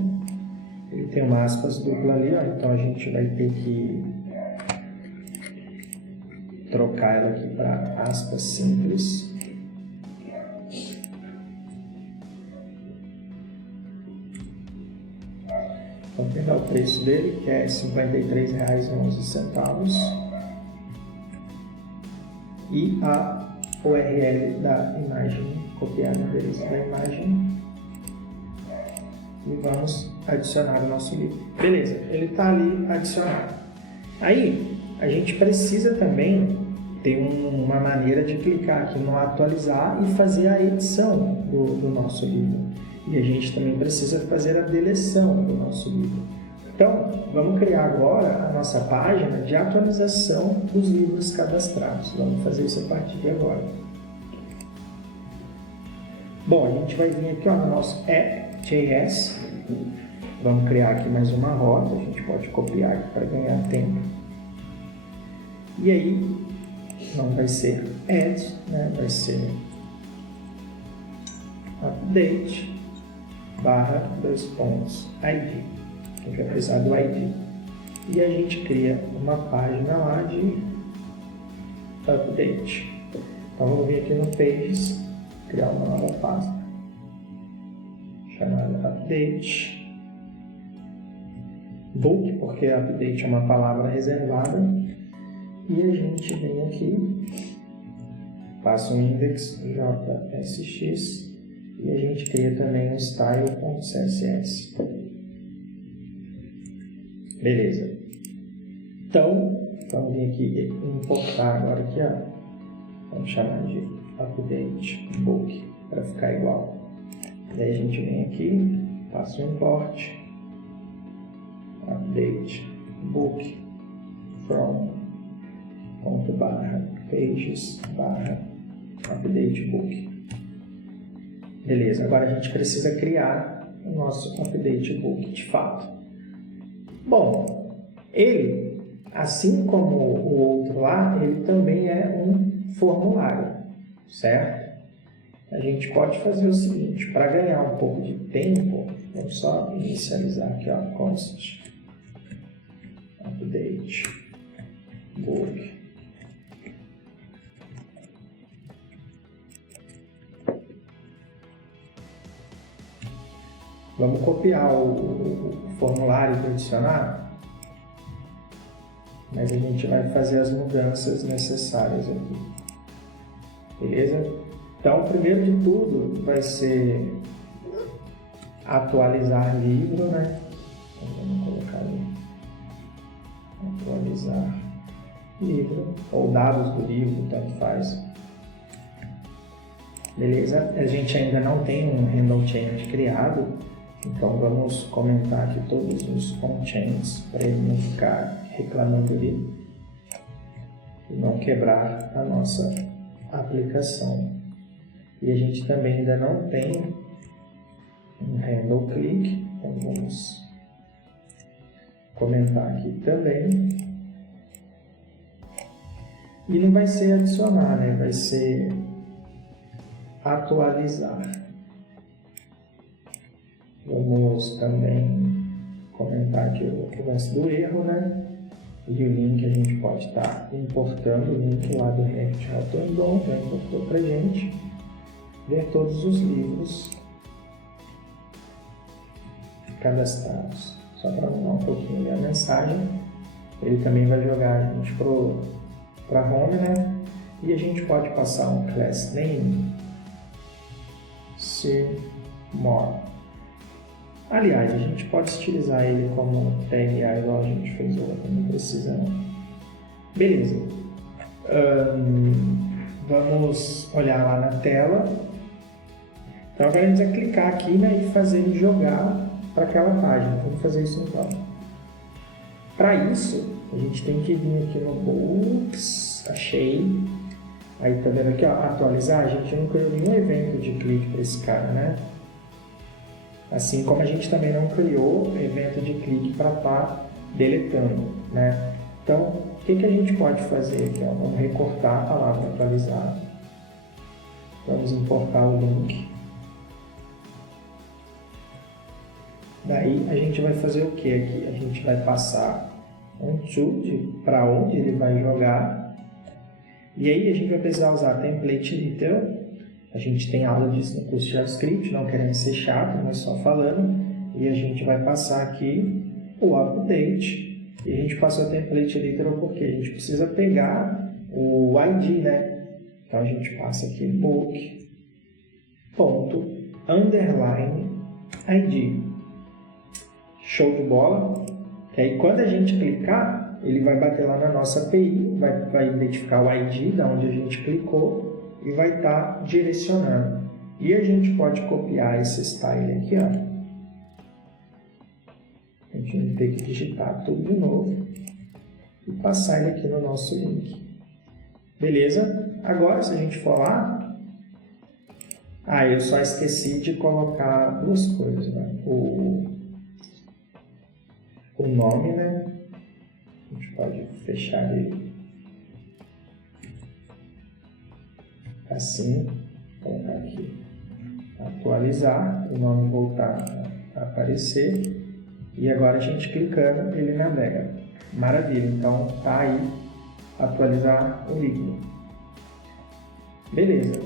Ele tem uma aspas dupla ali, ó, então a gente vai ter que trocar ela aqui para aspas simples. Vamos pegar o preço dele, que é R$ 53,11. E a URL da imagem, copiar o endereço da imagem. E vamos adicionar o nosso livro. Beleza, ele está ali adicionado. Aí, a gente precisa também ter uma maneira de clicar aqui no atualizar e fazer a edição do nosso livro. E a gente também precisa fazer a deleção do nosso livro. Então, vamos criar agora a nossa página de atualização dos livros cadastrados. Vamos fazer isso a partir de agora. Bom, a gente vai vir aqui, ó, no nosso app.js. Vamos criar aqui mais uma rota. A gente pode copiar aqui para ganhar tempo. E aí, não vai ser add, né? Vai ser update /ID. A gente vai precisar do ID. E a gente cria uma página lá de update. Então vamos vir aqui no Pages, criar uma nova pasta chamada update book, porque update é uma palavra reservada. E a gente vem aqui, passa um index JSX e a gente cria também um style.css. Beleza. Então, vamos vir aqui importar agora aqui, ó. Vamos chamar de update book para ficar igual. E aí a gente vem aqui, faço um import, update book from ponto barra pages barra update book. Beleza, agora a gente precisa criar o nosso update book de fato. Bom, ele, assim como o outro lá, ele também é um formulário, certo? A gente pode fazer o seguinte, para ganhar um pouco de tempo, vamos só inicializar aqui, ó, const update book. Vamos copiar o formulário para adicionar, mas a gente vai fazer as mudanças necessárias aqui. Beleza? Então, primeiro de tudo, vai ser atualizar livro, né? Então, vamos colocar ali. Atualizar livro, ou dados do livro, tanto faz. Beleza? A gente ainda não tem um random change criado, então vamos comentar aqui todos os conchains para ele não ficar reclamando ali e não quebrar a nossa aplicação. E a gente também ainda não tem um handle click, então vamos comentar aqui também. E não vai ser adicionar, né? Vai ser atualizar. Vamos também comentar aqui o lance do erro, né? E o link a gente pode estar importando o link lá do React Autoendon, já importou pra gente. Ver todos os livros cadastrados. Só para mudar um pouquinho a mensagem. Ele também vai jogar a gente para home, né? E a gente pode passar um class name see more. Aliás, a gente pode estilizar ele como TRA igual a gente fez outro, não precisa não. Beleza. Vamos olhar lá na tela. Então agora a gente vai clicar aqui, né, e fazer ele jogar para aquela página. Vamos fazer isso então. Para isso, a gente tem que vir aqui no Books, achei. Aí tá vendo aqui, ó, atualizar, a gente não criou nenhum evento de clique para esse cara, né? Assim como a gente também não criou evento de clique para estar deletando, né? Então, o que a gente pode fazer aqui? Ó? Vamos recortar a palavra atualizar. Vamos importar o link. Daí a gente vai fazer o que aqui? A gente vai passar um to para onde ele vai jogar. E aí a gente vai precisar usar template literal. A gente tem aula disso no curso de JavaScript, não querendo ser chato, mas só falando. E a gente vai passar aqui o update. E a gente passou o template literal porque a gente precisa pegar o ID, né? Então a gente passa aqui book ponto underline ID. Show de bola. E aí quando a gente clicar, ele vai bater lá na nossa API, vai identificar o ID da onde a gente clicou e vai estar direcionando. E a gente pode copiar esse style aqui, ó. A gente vai ter que digitar tudo de novo e passar ele aqui no nosso link. Beleza? Agora, se a gente for lá... eu só esqueci de colocar duas coisas, né? O nome, né? A gente pode fechar ele assim, colocar aqui, atualizar, o nome voltar a aparecer, e agora a gente clicando, ele navega. Maravilha, então tá aí, atualizar o líquido. Beleza.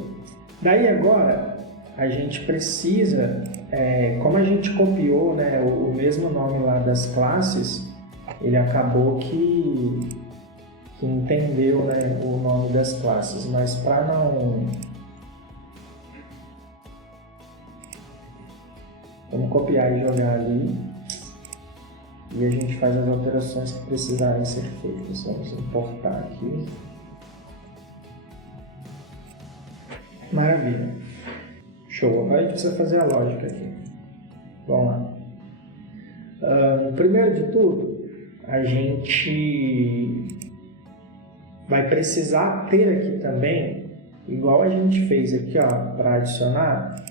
Daí agora, a gente precisa, como a gente copiou, né, o mesmo nome lá das classes, ele acabou que entendeu, né, o nome das classes, mas para não... Vamos copiar e jogar ali, e a gente faz as alterações que precisarem ser feitas. Vamos importar aqui. Maravilha. Show. Agora a gente precisa fazer a lógica aqui. Vamos lá. Primeiro de tudo, a gente vai precisar ter aqui também, igual a gente fez aqui, para adicionar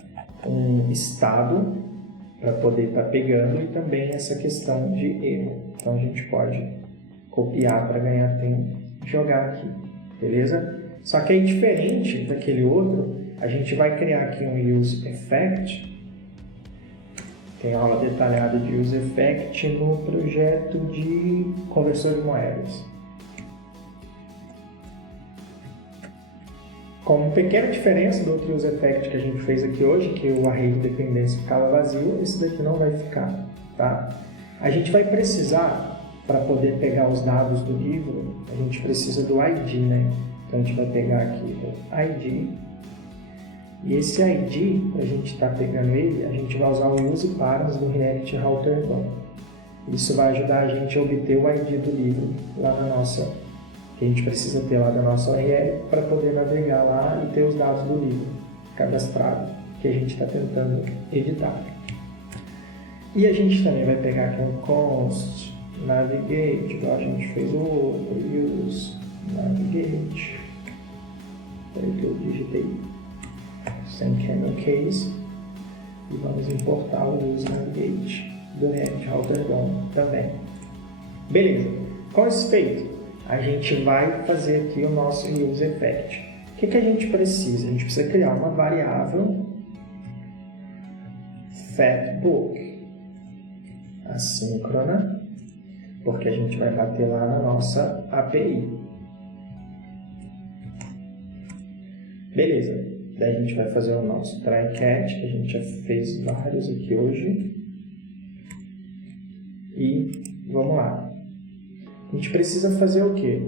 um estado para poder estar pegando e também essa questão de erro. Então a gente pode copiar para ganhar tempo e jogar aqui, beleza? Só que aí, diferente daquele outro, a gente vai criar aqui um use effect. Tem aula detalhada de use effect no projeto de conversor de moedas. Com uma pequena diferença do outro use effect que a gente fez aqui hoje, que o array de dependência ficava vazio, esse daqui não vai ficar, tá? A gente vai precisar, para poder pegar os dados do livro, a gente precisa do ID, né? Então a gente vai pegar aqui o ID, e esse ID, para a gente estar pegando ele, a gente vai usar o use params do Reality Router DOM. Isso vai ajudar a gente a obter o ID do livro lá na nossa, que a gente precisa ter lá da nossa URL para poder navegar lá e ter os dados do livro cadastrado que a gente está tentando editar. E a gente também vai pegar aqui um const navigate, igual a gente fez o outro, use navigate. Espera que eu digitei sem camel case e vamos importar o use navigate do Reality Router DOM também. Beleza, com isso feito, a gente vai fazer aqui o nosso use effect. O que a gente precisa? A gente precisa criar uma variável fatbook assíncrona, porque a gente vai bater lá na nossa API. Beleza, daí a gente vai fazer o nosso try catch, que a gente já fez vários aqui hoje. E vamos lá. A gente precisa fazer o quê?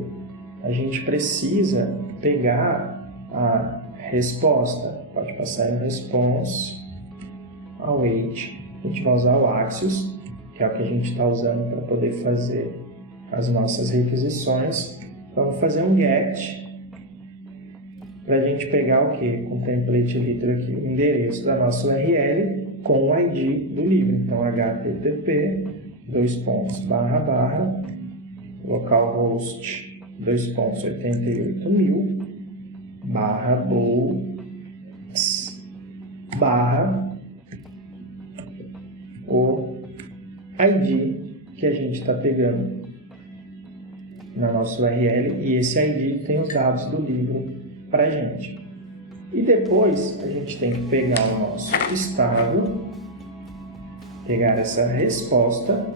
A gente precisa pegar a resposta. Pode passar em response await. A gente vai usar o Axios, que é o que a gente está usando para poder fazer as nossas requisições. Vamos fazer um get para a gente pegar o quê? Com o template editor aqui, o endereço da nossa URL com o ID do livro. Então, http:// localhost 2.88.1000 /books o ID que a gente está pegando na nossa URL, e esse ID tem os dados do livro para a gente. E depois a gente tem que pegar o nosso estado, pegar essa resposta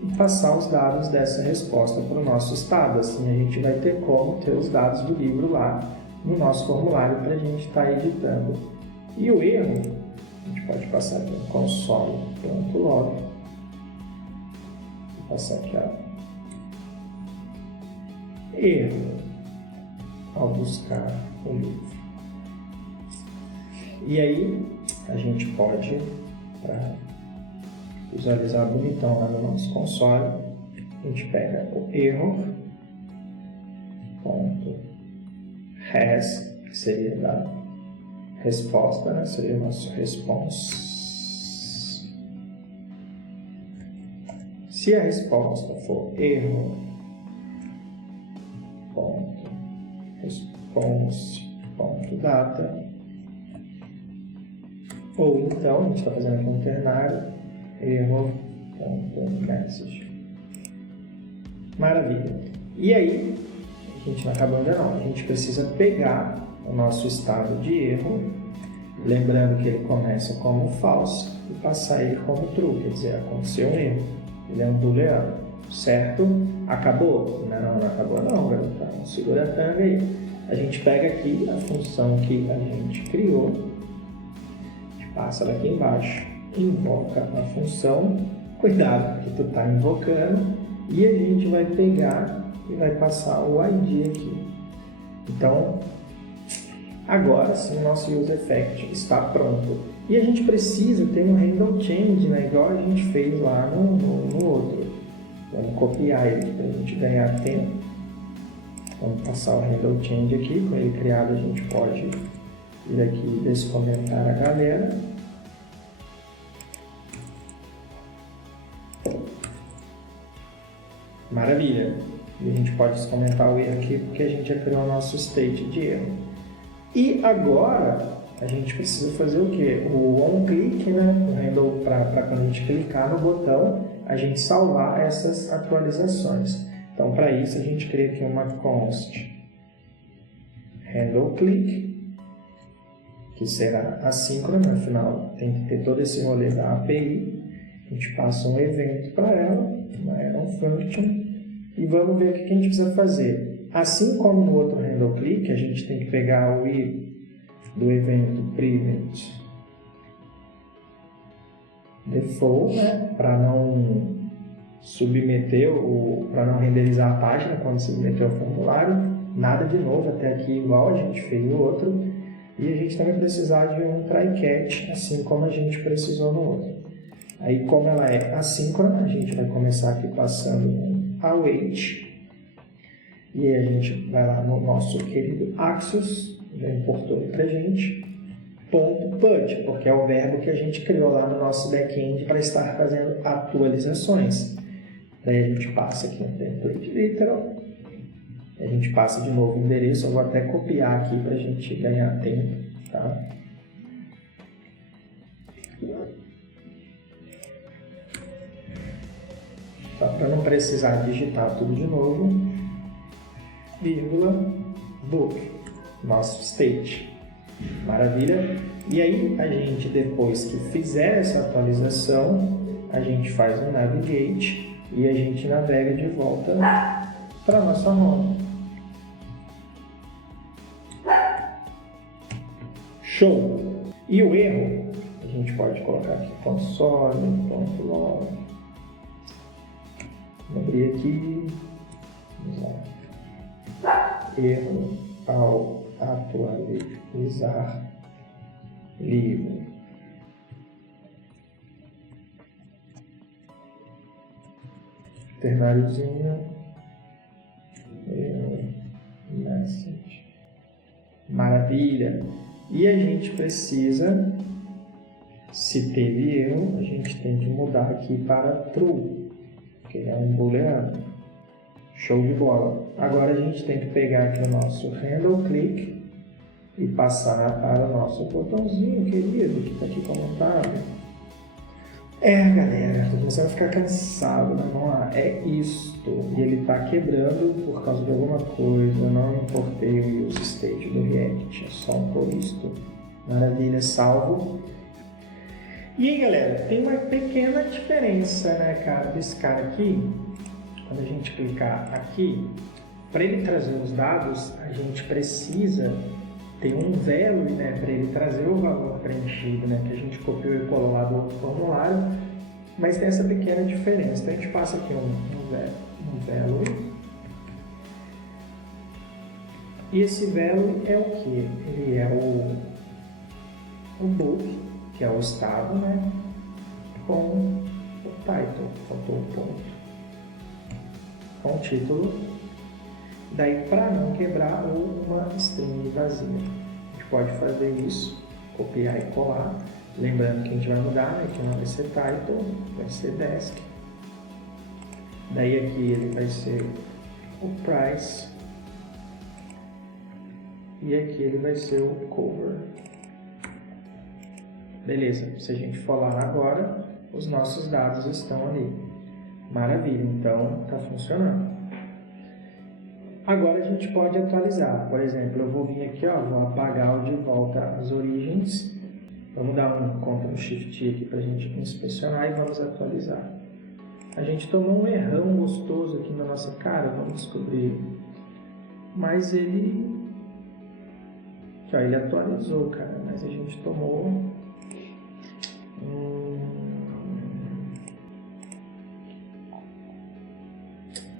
e passar os dados dessa resposta para o nosso estado. Assim a gente vai ter como ter os dados do livro lá no nosso formulário para a gente estar editando. E o erro, a gente pode passar aqui no console.log, vou passar aqui, erro ao buscar o livro. E aí a gente pode, para visualizar bonitão lá no nosso console, a gente pega o error.res, que seria da resposta, né? Seria o nosso response. Se a resposta for error.response.data, ou então, a gente está fazendo aqui um ternário, error.message. Maravilha. E aí, a gente não acabou ainda não. A gente precisa pegar o nosso estado de erro, lembrando que ele começa como false, e passar ele como true, quer dizer, aconteceu um erro. Ele é um booleano, certo? Acabou? Não acabou não, garota. Segura a tanga aí. A gente pega aqui a função que a gente criou, a gente passa daqui embaixo, invoca a função, cuidado que tu está invocando, e a gente vai pegar e vai passar o ID aqui. Então, agora sim o nosso use effect está pronto. E a gente precisa ter um handle change, né? Igual a gente fez lá no outro. Vamos copiar ele para a gente ganhar tempo. Vamos passar o handle change aqui, com ele criado a gente pode vir aqui descomentar a galera. Maravilha! E a gente pode descomentar o erro aqui porque a gente já criou o nosso state de erro. E agora a gente precisa fazer o que? O onClick, né? O handle para quando a gente clicar no botão, a gente salvar essas atualizações. Então, para isso, a gente cria aqui uma const handleClick, que será assíncrona, afinal tem que ter todo esse rolê da API. A gente passa um evento para ela, um function, e vamos ver o que a gente precisa fazer. Assim como no outro handleClick, a gente tem que pegar o i do evento private default, né, para não submeter, para não renderizar a página quando submeter o formulário. Nada de novo, até aqui igual a gente fez no outro. E a gente também vai precisar de um try-catch, assim como a gente precisou no outro. Aí, como ela é assíncrona, a gente vai começar aqui passando um await. E aí a gente vai lá no nosso querido Axios, já importou aí pra gente, .put, porque é o verbo que a gente criou lá no nosso back-end para estar fazendo atualizações. Daí a gente passa aqui um template literal. A gente passa de novo o endereço, eu vou até copiar aqui para a gente ganhar tempo, tá? Para não precisar digitar tudo de novo, vírgula, book, nosso state. Maravilha? E aí, a gente, depois que fizer essa atualização, a gente faz um navigate e a gente navega de volta para a nossa home. Show! E o erro, a gente pode colocar aqui console.log. Vou abrir aqui. Erro ao atualizar livro. Ternáriozinho. Message. Maravilha! E a gente precisa, se teve erro, a gente tem que mudar aqui para true, que é um booleano. Show de bola! Agora a gente tem que pegar aqui o nosso handleClick e passar para o nosso botãozinho querido, que está aqui comentado. Galera, estou começando a ficar cansado, mas vamos lá, é isto. E ele está quebrando por causa de alguma coisa, eu não importei o use state do React, é só por isto. Maravilha, salvo. E aí, galera, tem uma pequena diferença, né, cara, desse cara aqui. Quando a gente clicar aqui, para ele trazer os dados, a gente precisa ter um value, né, para ele trazer o valor preenchido, né, que a gente copiou e colou lá do outro formulário, mas tem essa pequena diferença. Então a gente passa aqui um value, e esse value é o que? Ele é o book, que é o estado, né, com o title, faltou um ponto, com o título. Daí, para não quebrar, uma string vazia. A gente pode fazer isso, copiar e colar. Lembrando que a gente vai mudar, né? Que não vai ser title, vai ser desk. Daí aqui ele vai ser o price. E aqui ele vai ser o cover. Beleza, se a gente for lá agora, os nossos dados estão ali. Maravilha, então está funcionando. Agora a gente pode atualizar. Por exemplo, eu vou vir aqui, vou apagar o de volta as origens. Vamos dar um Ctrl Shift aqui para a gente inspecionar e vamos atualizar. A gente tomou um errão gostoso aqui na nossa cara, vamos descobrir. Mas ele atualizou, cara, mas a gente tomou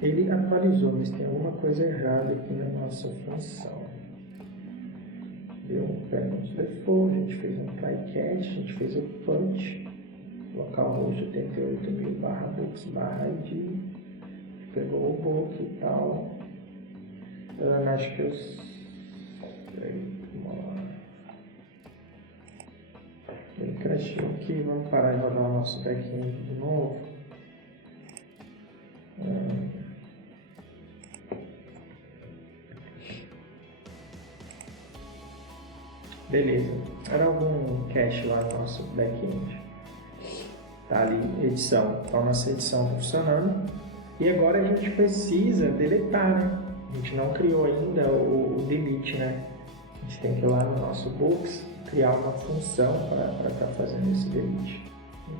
ele atualizou, mas tem alguma coisa errada aqui na nossa função. Deu um parent default, a gente fez um try-catch, a gente fez o punch, localhost 88.000/books/id, pegou o book e tal. Acho que crashou aqui, vamos parar de rodar o nosso back-end de novo. Beleza, era algum cache lá no nosso back-end. Tá ali, edição. Então a nossa edição tá funcionando. E agora a gente precisa deletar, né? A gente não criou ainda o delete, né? A gente tem que ir lá no nosso Books, criar uma função para estar fazendo esse delete.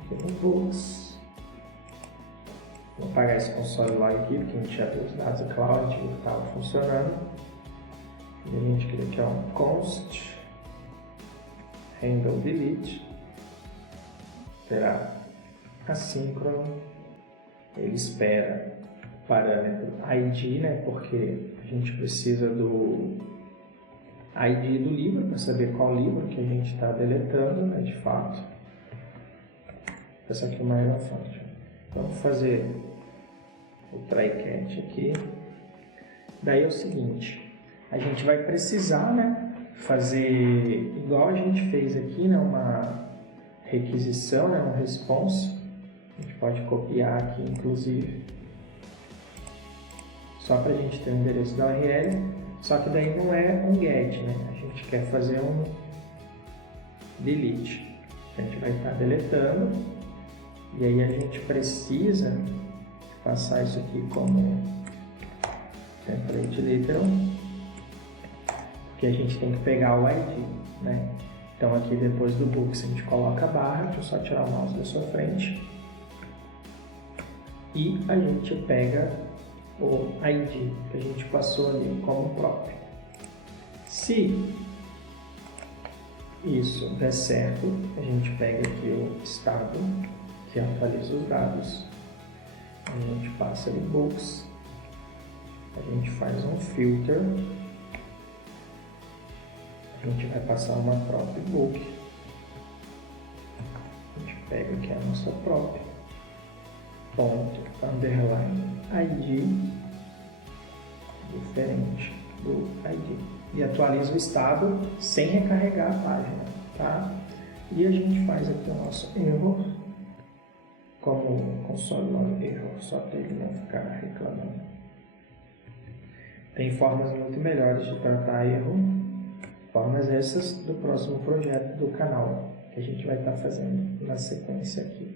Aqui no Books. Vou apagar esse console log aqui, porque a gente já viu os dados da cloud que estava funcionando. E a gente cria aqui um const handle delete. Será assíncrono. Ele espera o parâmetro ID, né? Porque a gente precisa do ID do livro para saber qual livro que a gente está deletando, né? De fato. Essa aqui é uma error function. Vamos fazer o try catch aqui. Daí é o seguinte, a gente vai precisar, né? Fazer igual a gente fez aqui, né? Uma requisição, né? Um response. A gente pode copiar aqui, inclusive, só para a gente ter o endereço da URL, só que daí não é um get, né? A gente quer fazer um delete. A gente vai estar deletando, e aí a gente precisa passar isso aqui como template literal, porque a gente tem que pegar o ID, né? Então aqui depois do books a gente coloca a barra, deixa eu só tirar o mouse da sua frente. E a gente pega o ID que a gente passou ali como próprio. Se isso der certo, a gente pega aqui o estado, que atualiza os dados. A gente passa ali books, a gente faz um filter, a gente vai passar uma prop book, a gente pega aqui a nossa prop, ponto, underline, ID, diferente do ID. E atualiza o estado sem recarregar a página, tá? E a gente faz aqui o nosso erro, como console log error, só para ele não ficar reclamando. Tem formas muito melhores de tratar erro, formas essas do próximo projeto do canal, que a gente vai estar fazendo na sequência aqui.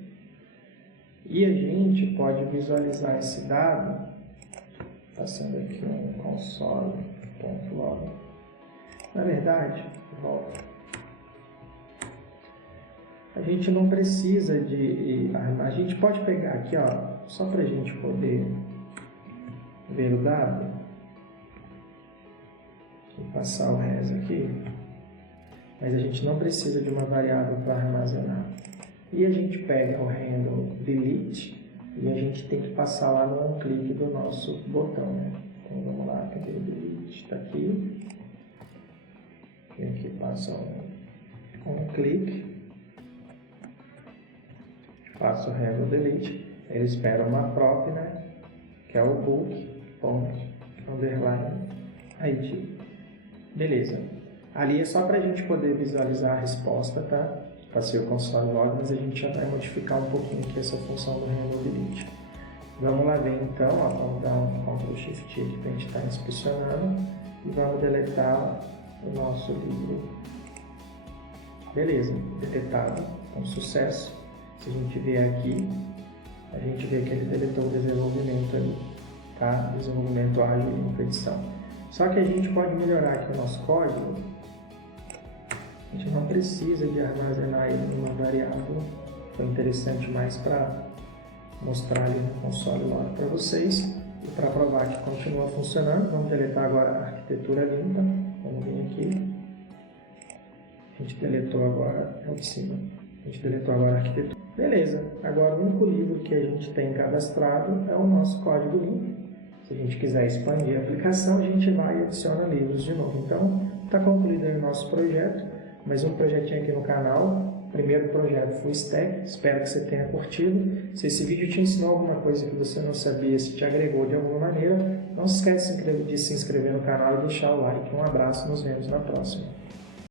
E a gente pode visualizar esse dado passando aqui um console.log. Na verdade, volta. A gente não precisa de... A gente pode pegar aqui, ó, só para a gente poder ver o dado e passar o res aqui, mas a gente não precisa de uma variável para armazenar. E a gente pega o handle delete e a gente tem que passar lá no on-click do nosso botão, né? Então vamos lá, cadê o delete? Está aqui. E aqui passa um on-click. Passa o handle delete. Ele espera uma prop, né? Que é o book, ponto, underline, ID. Beleza. Ali é só para a gente poder visualizar a resposta, tá? Passei o console log, mas a gente já vai modificar um pouquinho aqui essa função do handle delete. Vamos lá ver então, ó, vamos dar um Ctrl Shift aqui para a gente estar inspecionando e vamos deletar o nosso livro. Beleza, deletado com sucesso. Se a gente vier aqui, a gente vê que ele deletou o desenvolvimento ali, tá? Desenvolvimento ágil e edição. Só que a gente pode melhorar aqui o nosso código. A gente não precisa de armazenar ele numa variável. Foi interessante mais para mostrar ali no console log para vocês e para provar que continua funcionando. Vamos deletar agora a arquitetura limpa. Vamos vir aqui. A gente deletou agora, é o de cima. A gente deletou agora a arquitetura. Beleza, agora o único livro que a gente tem cadastrado é o nosso código limpo. Se a gente quiser expandir a aplicação, a gente vai e adiciona livros de novo. Então, está concluído aí o nosso projeto. Mais um projetinho aqui no canal. Primeiro projeto Full Stack. Espero que você tenha curtido. Se esse vídeo te ensinou alguma coisa que você não sabia, se te agregou de alguma maneira, não se esqueça de se inscrever no canal e deixar o like. Um abraço, nos vemos na próxima.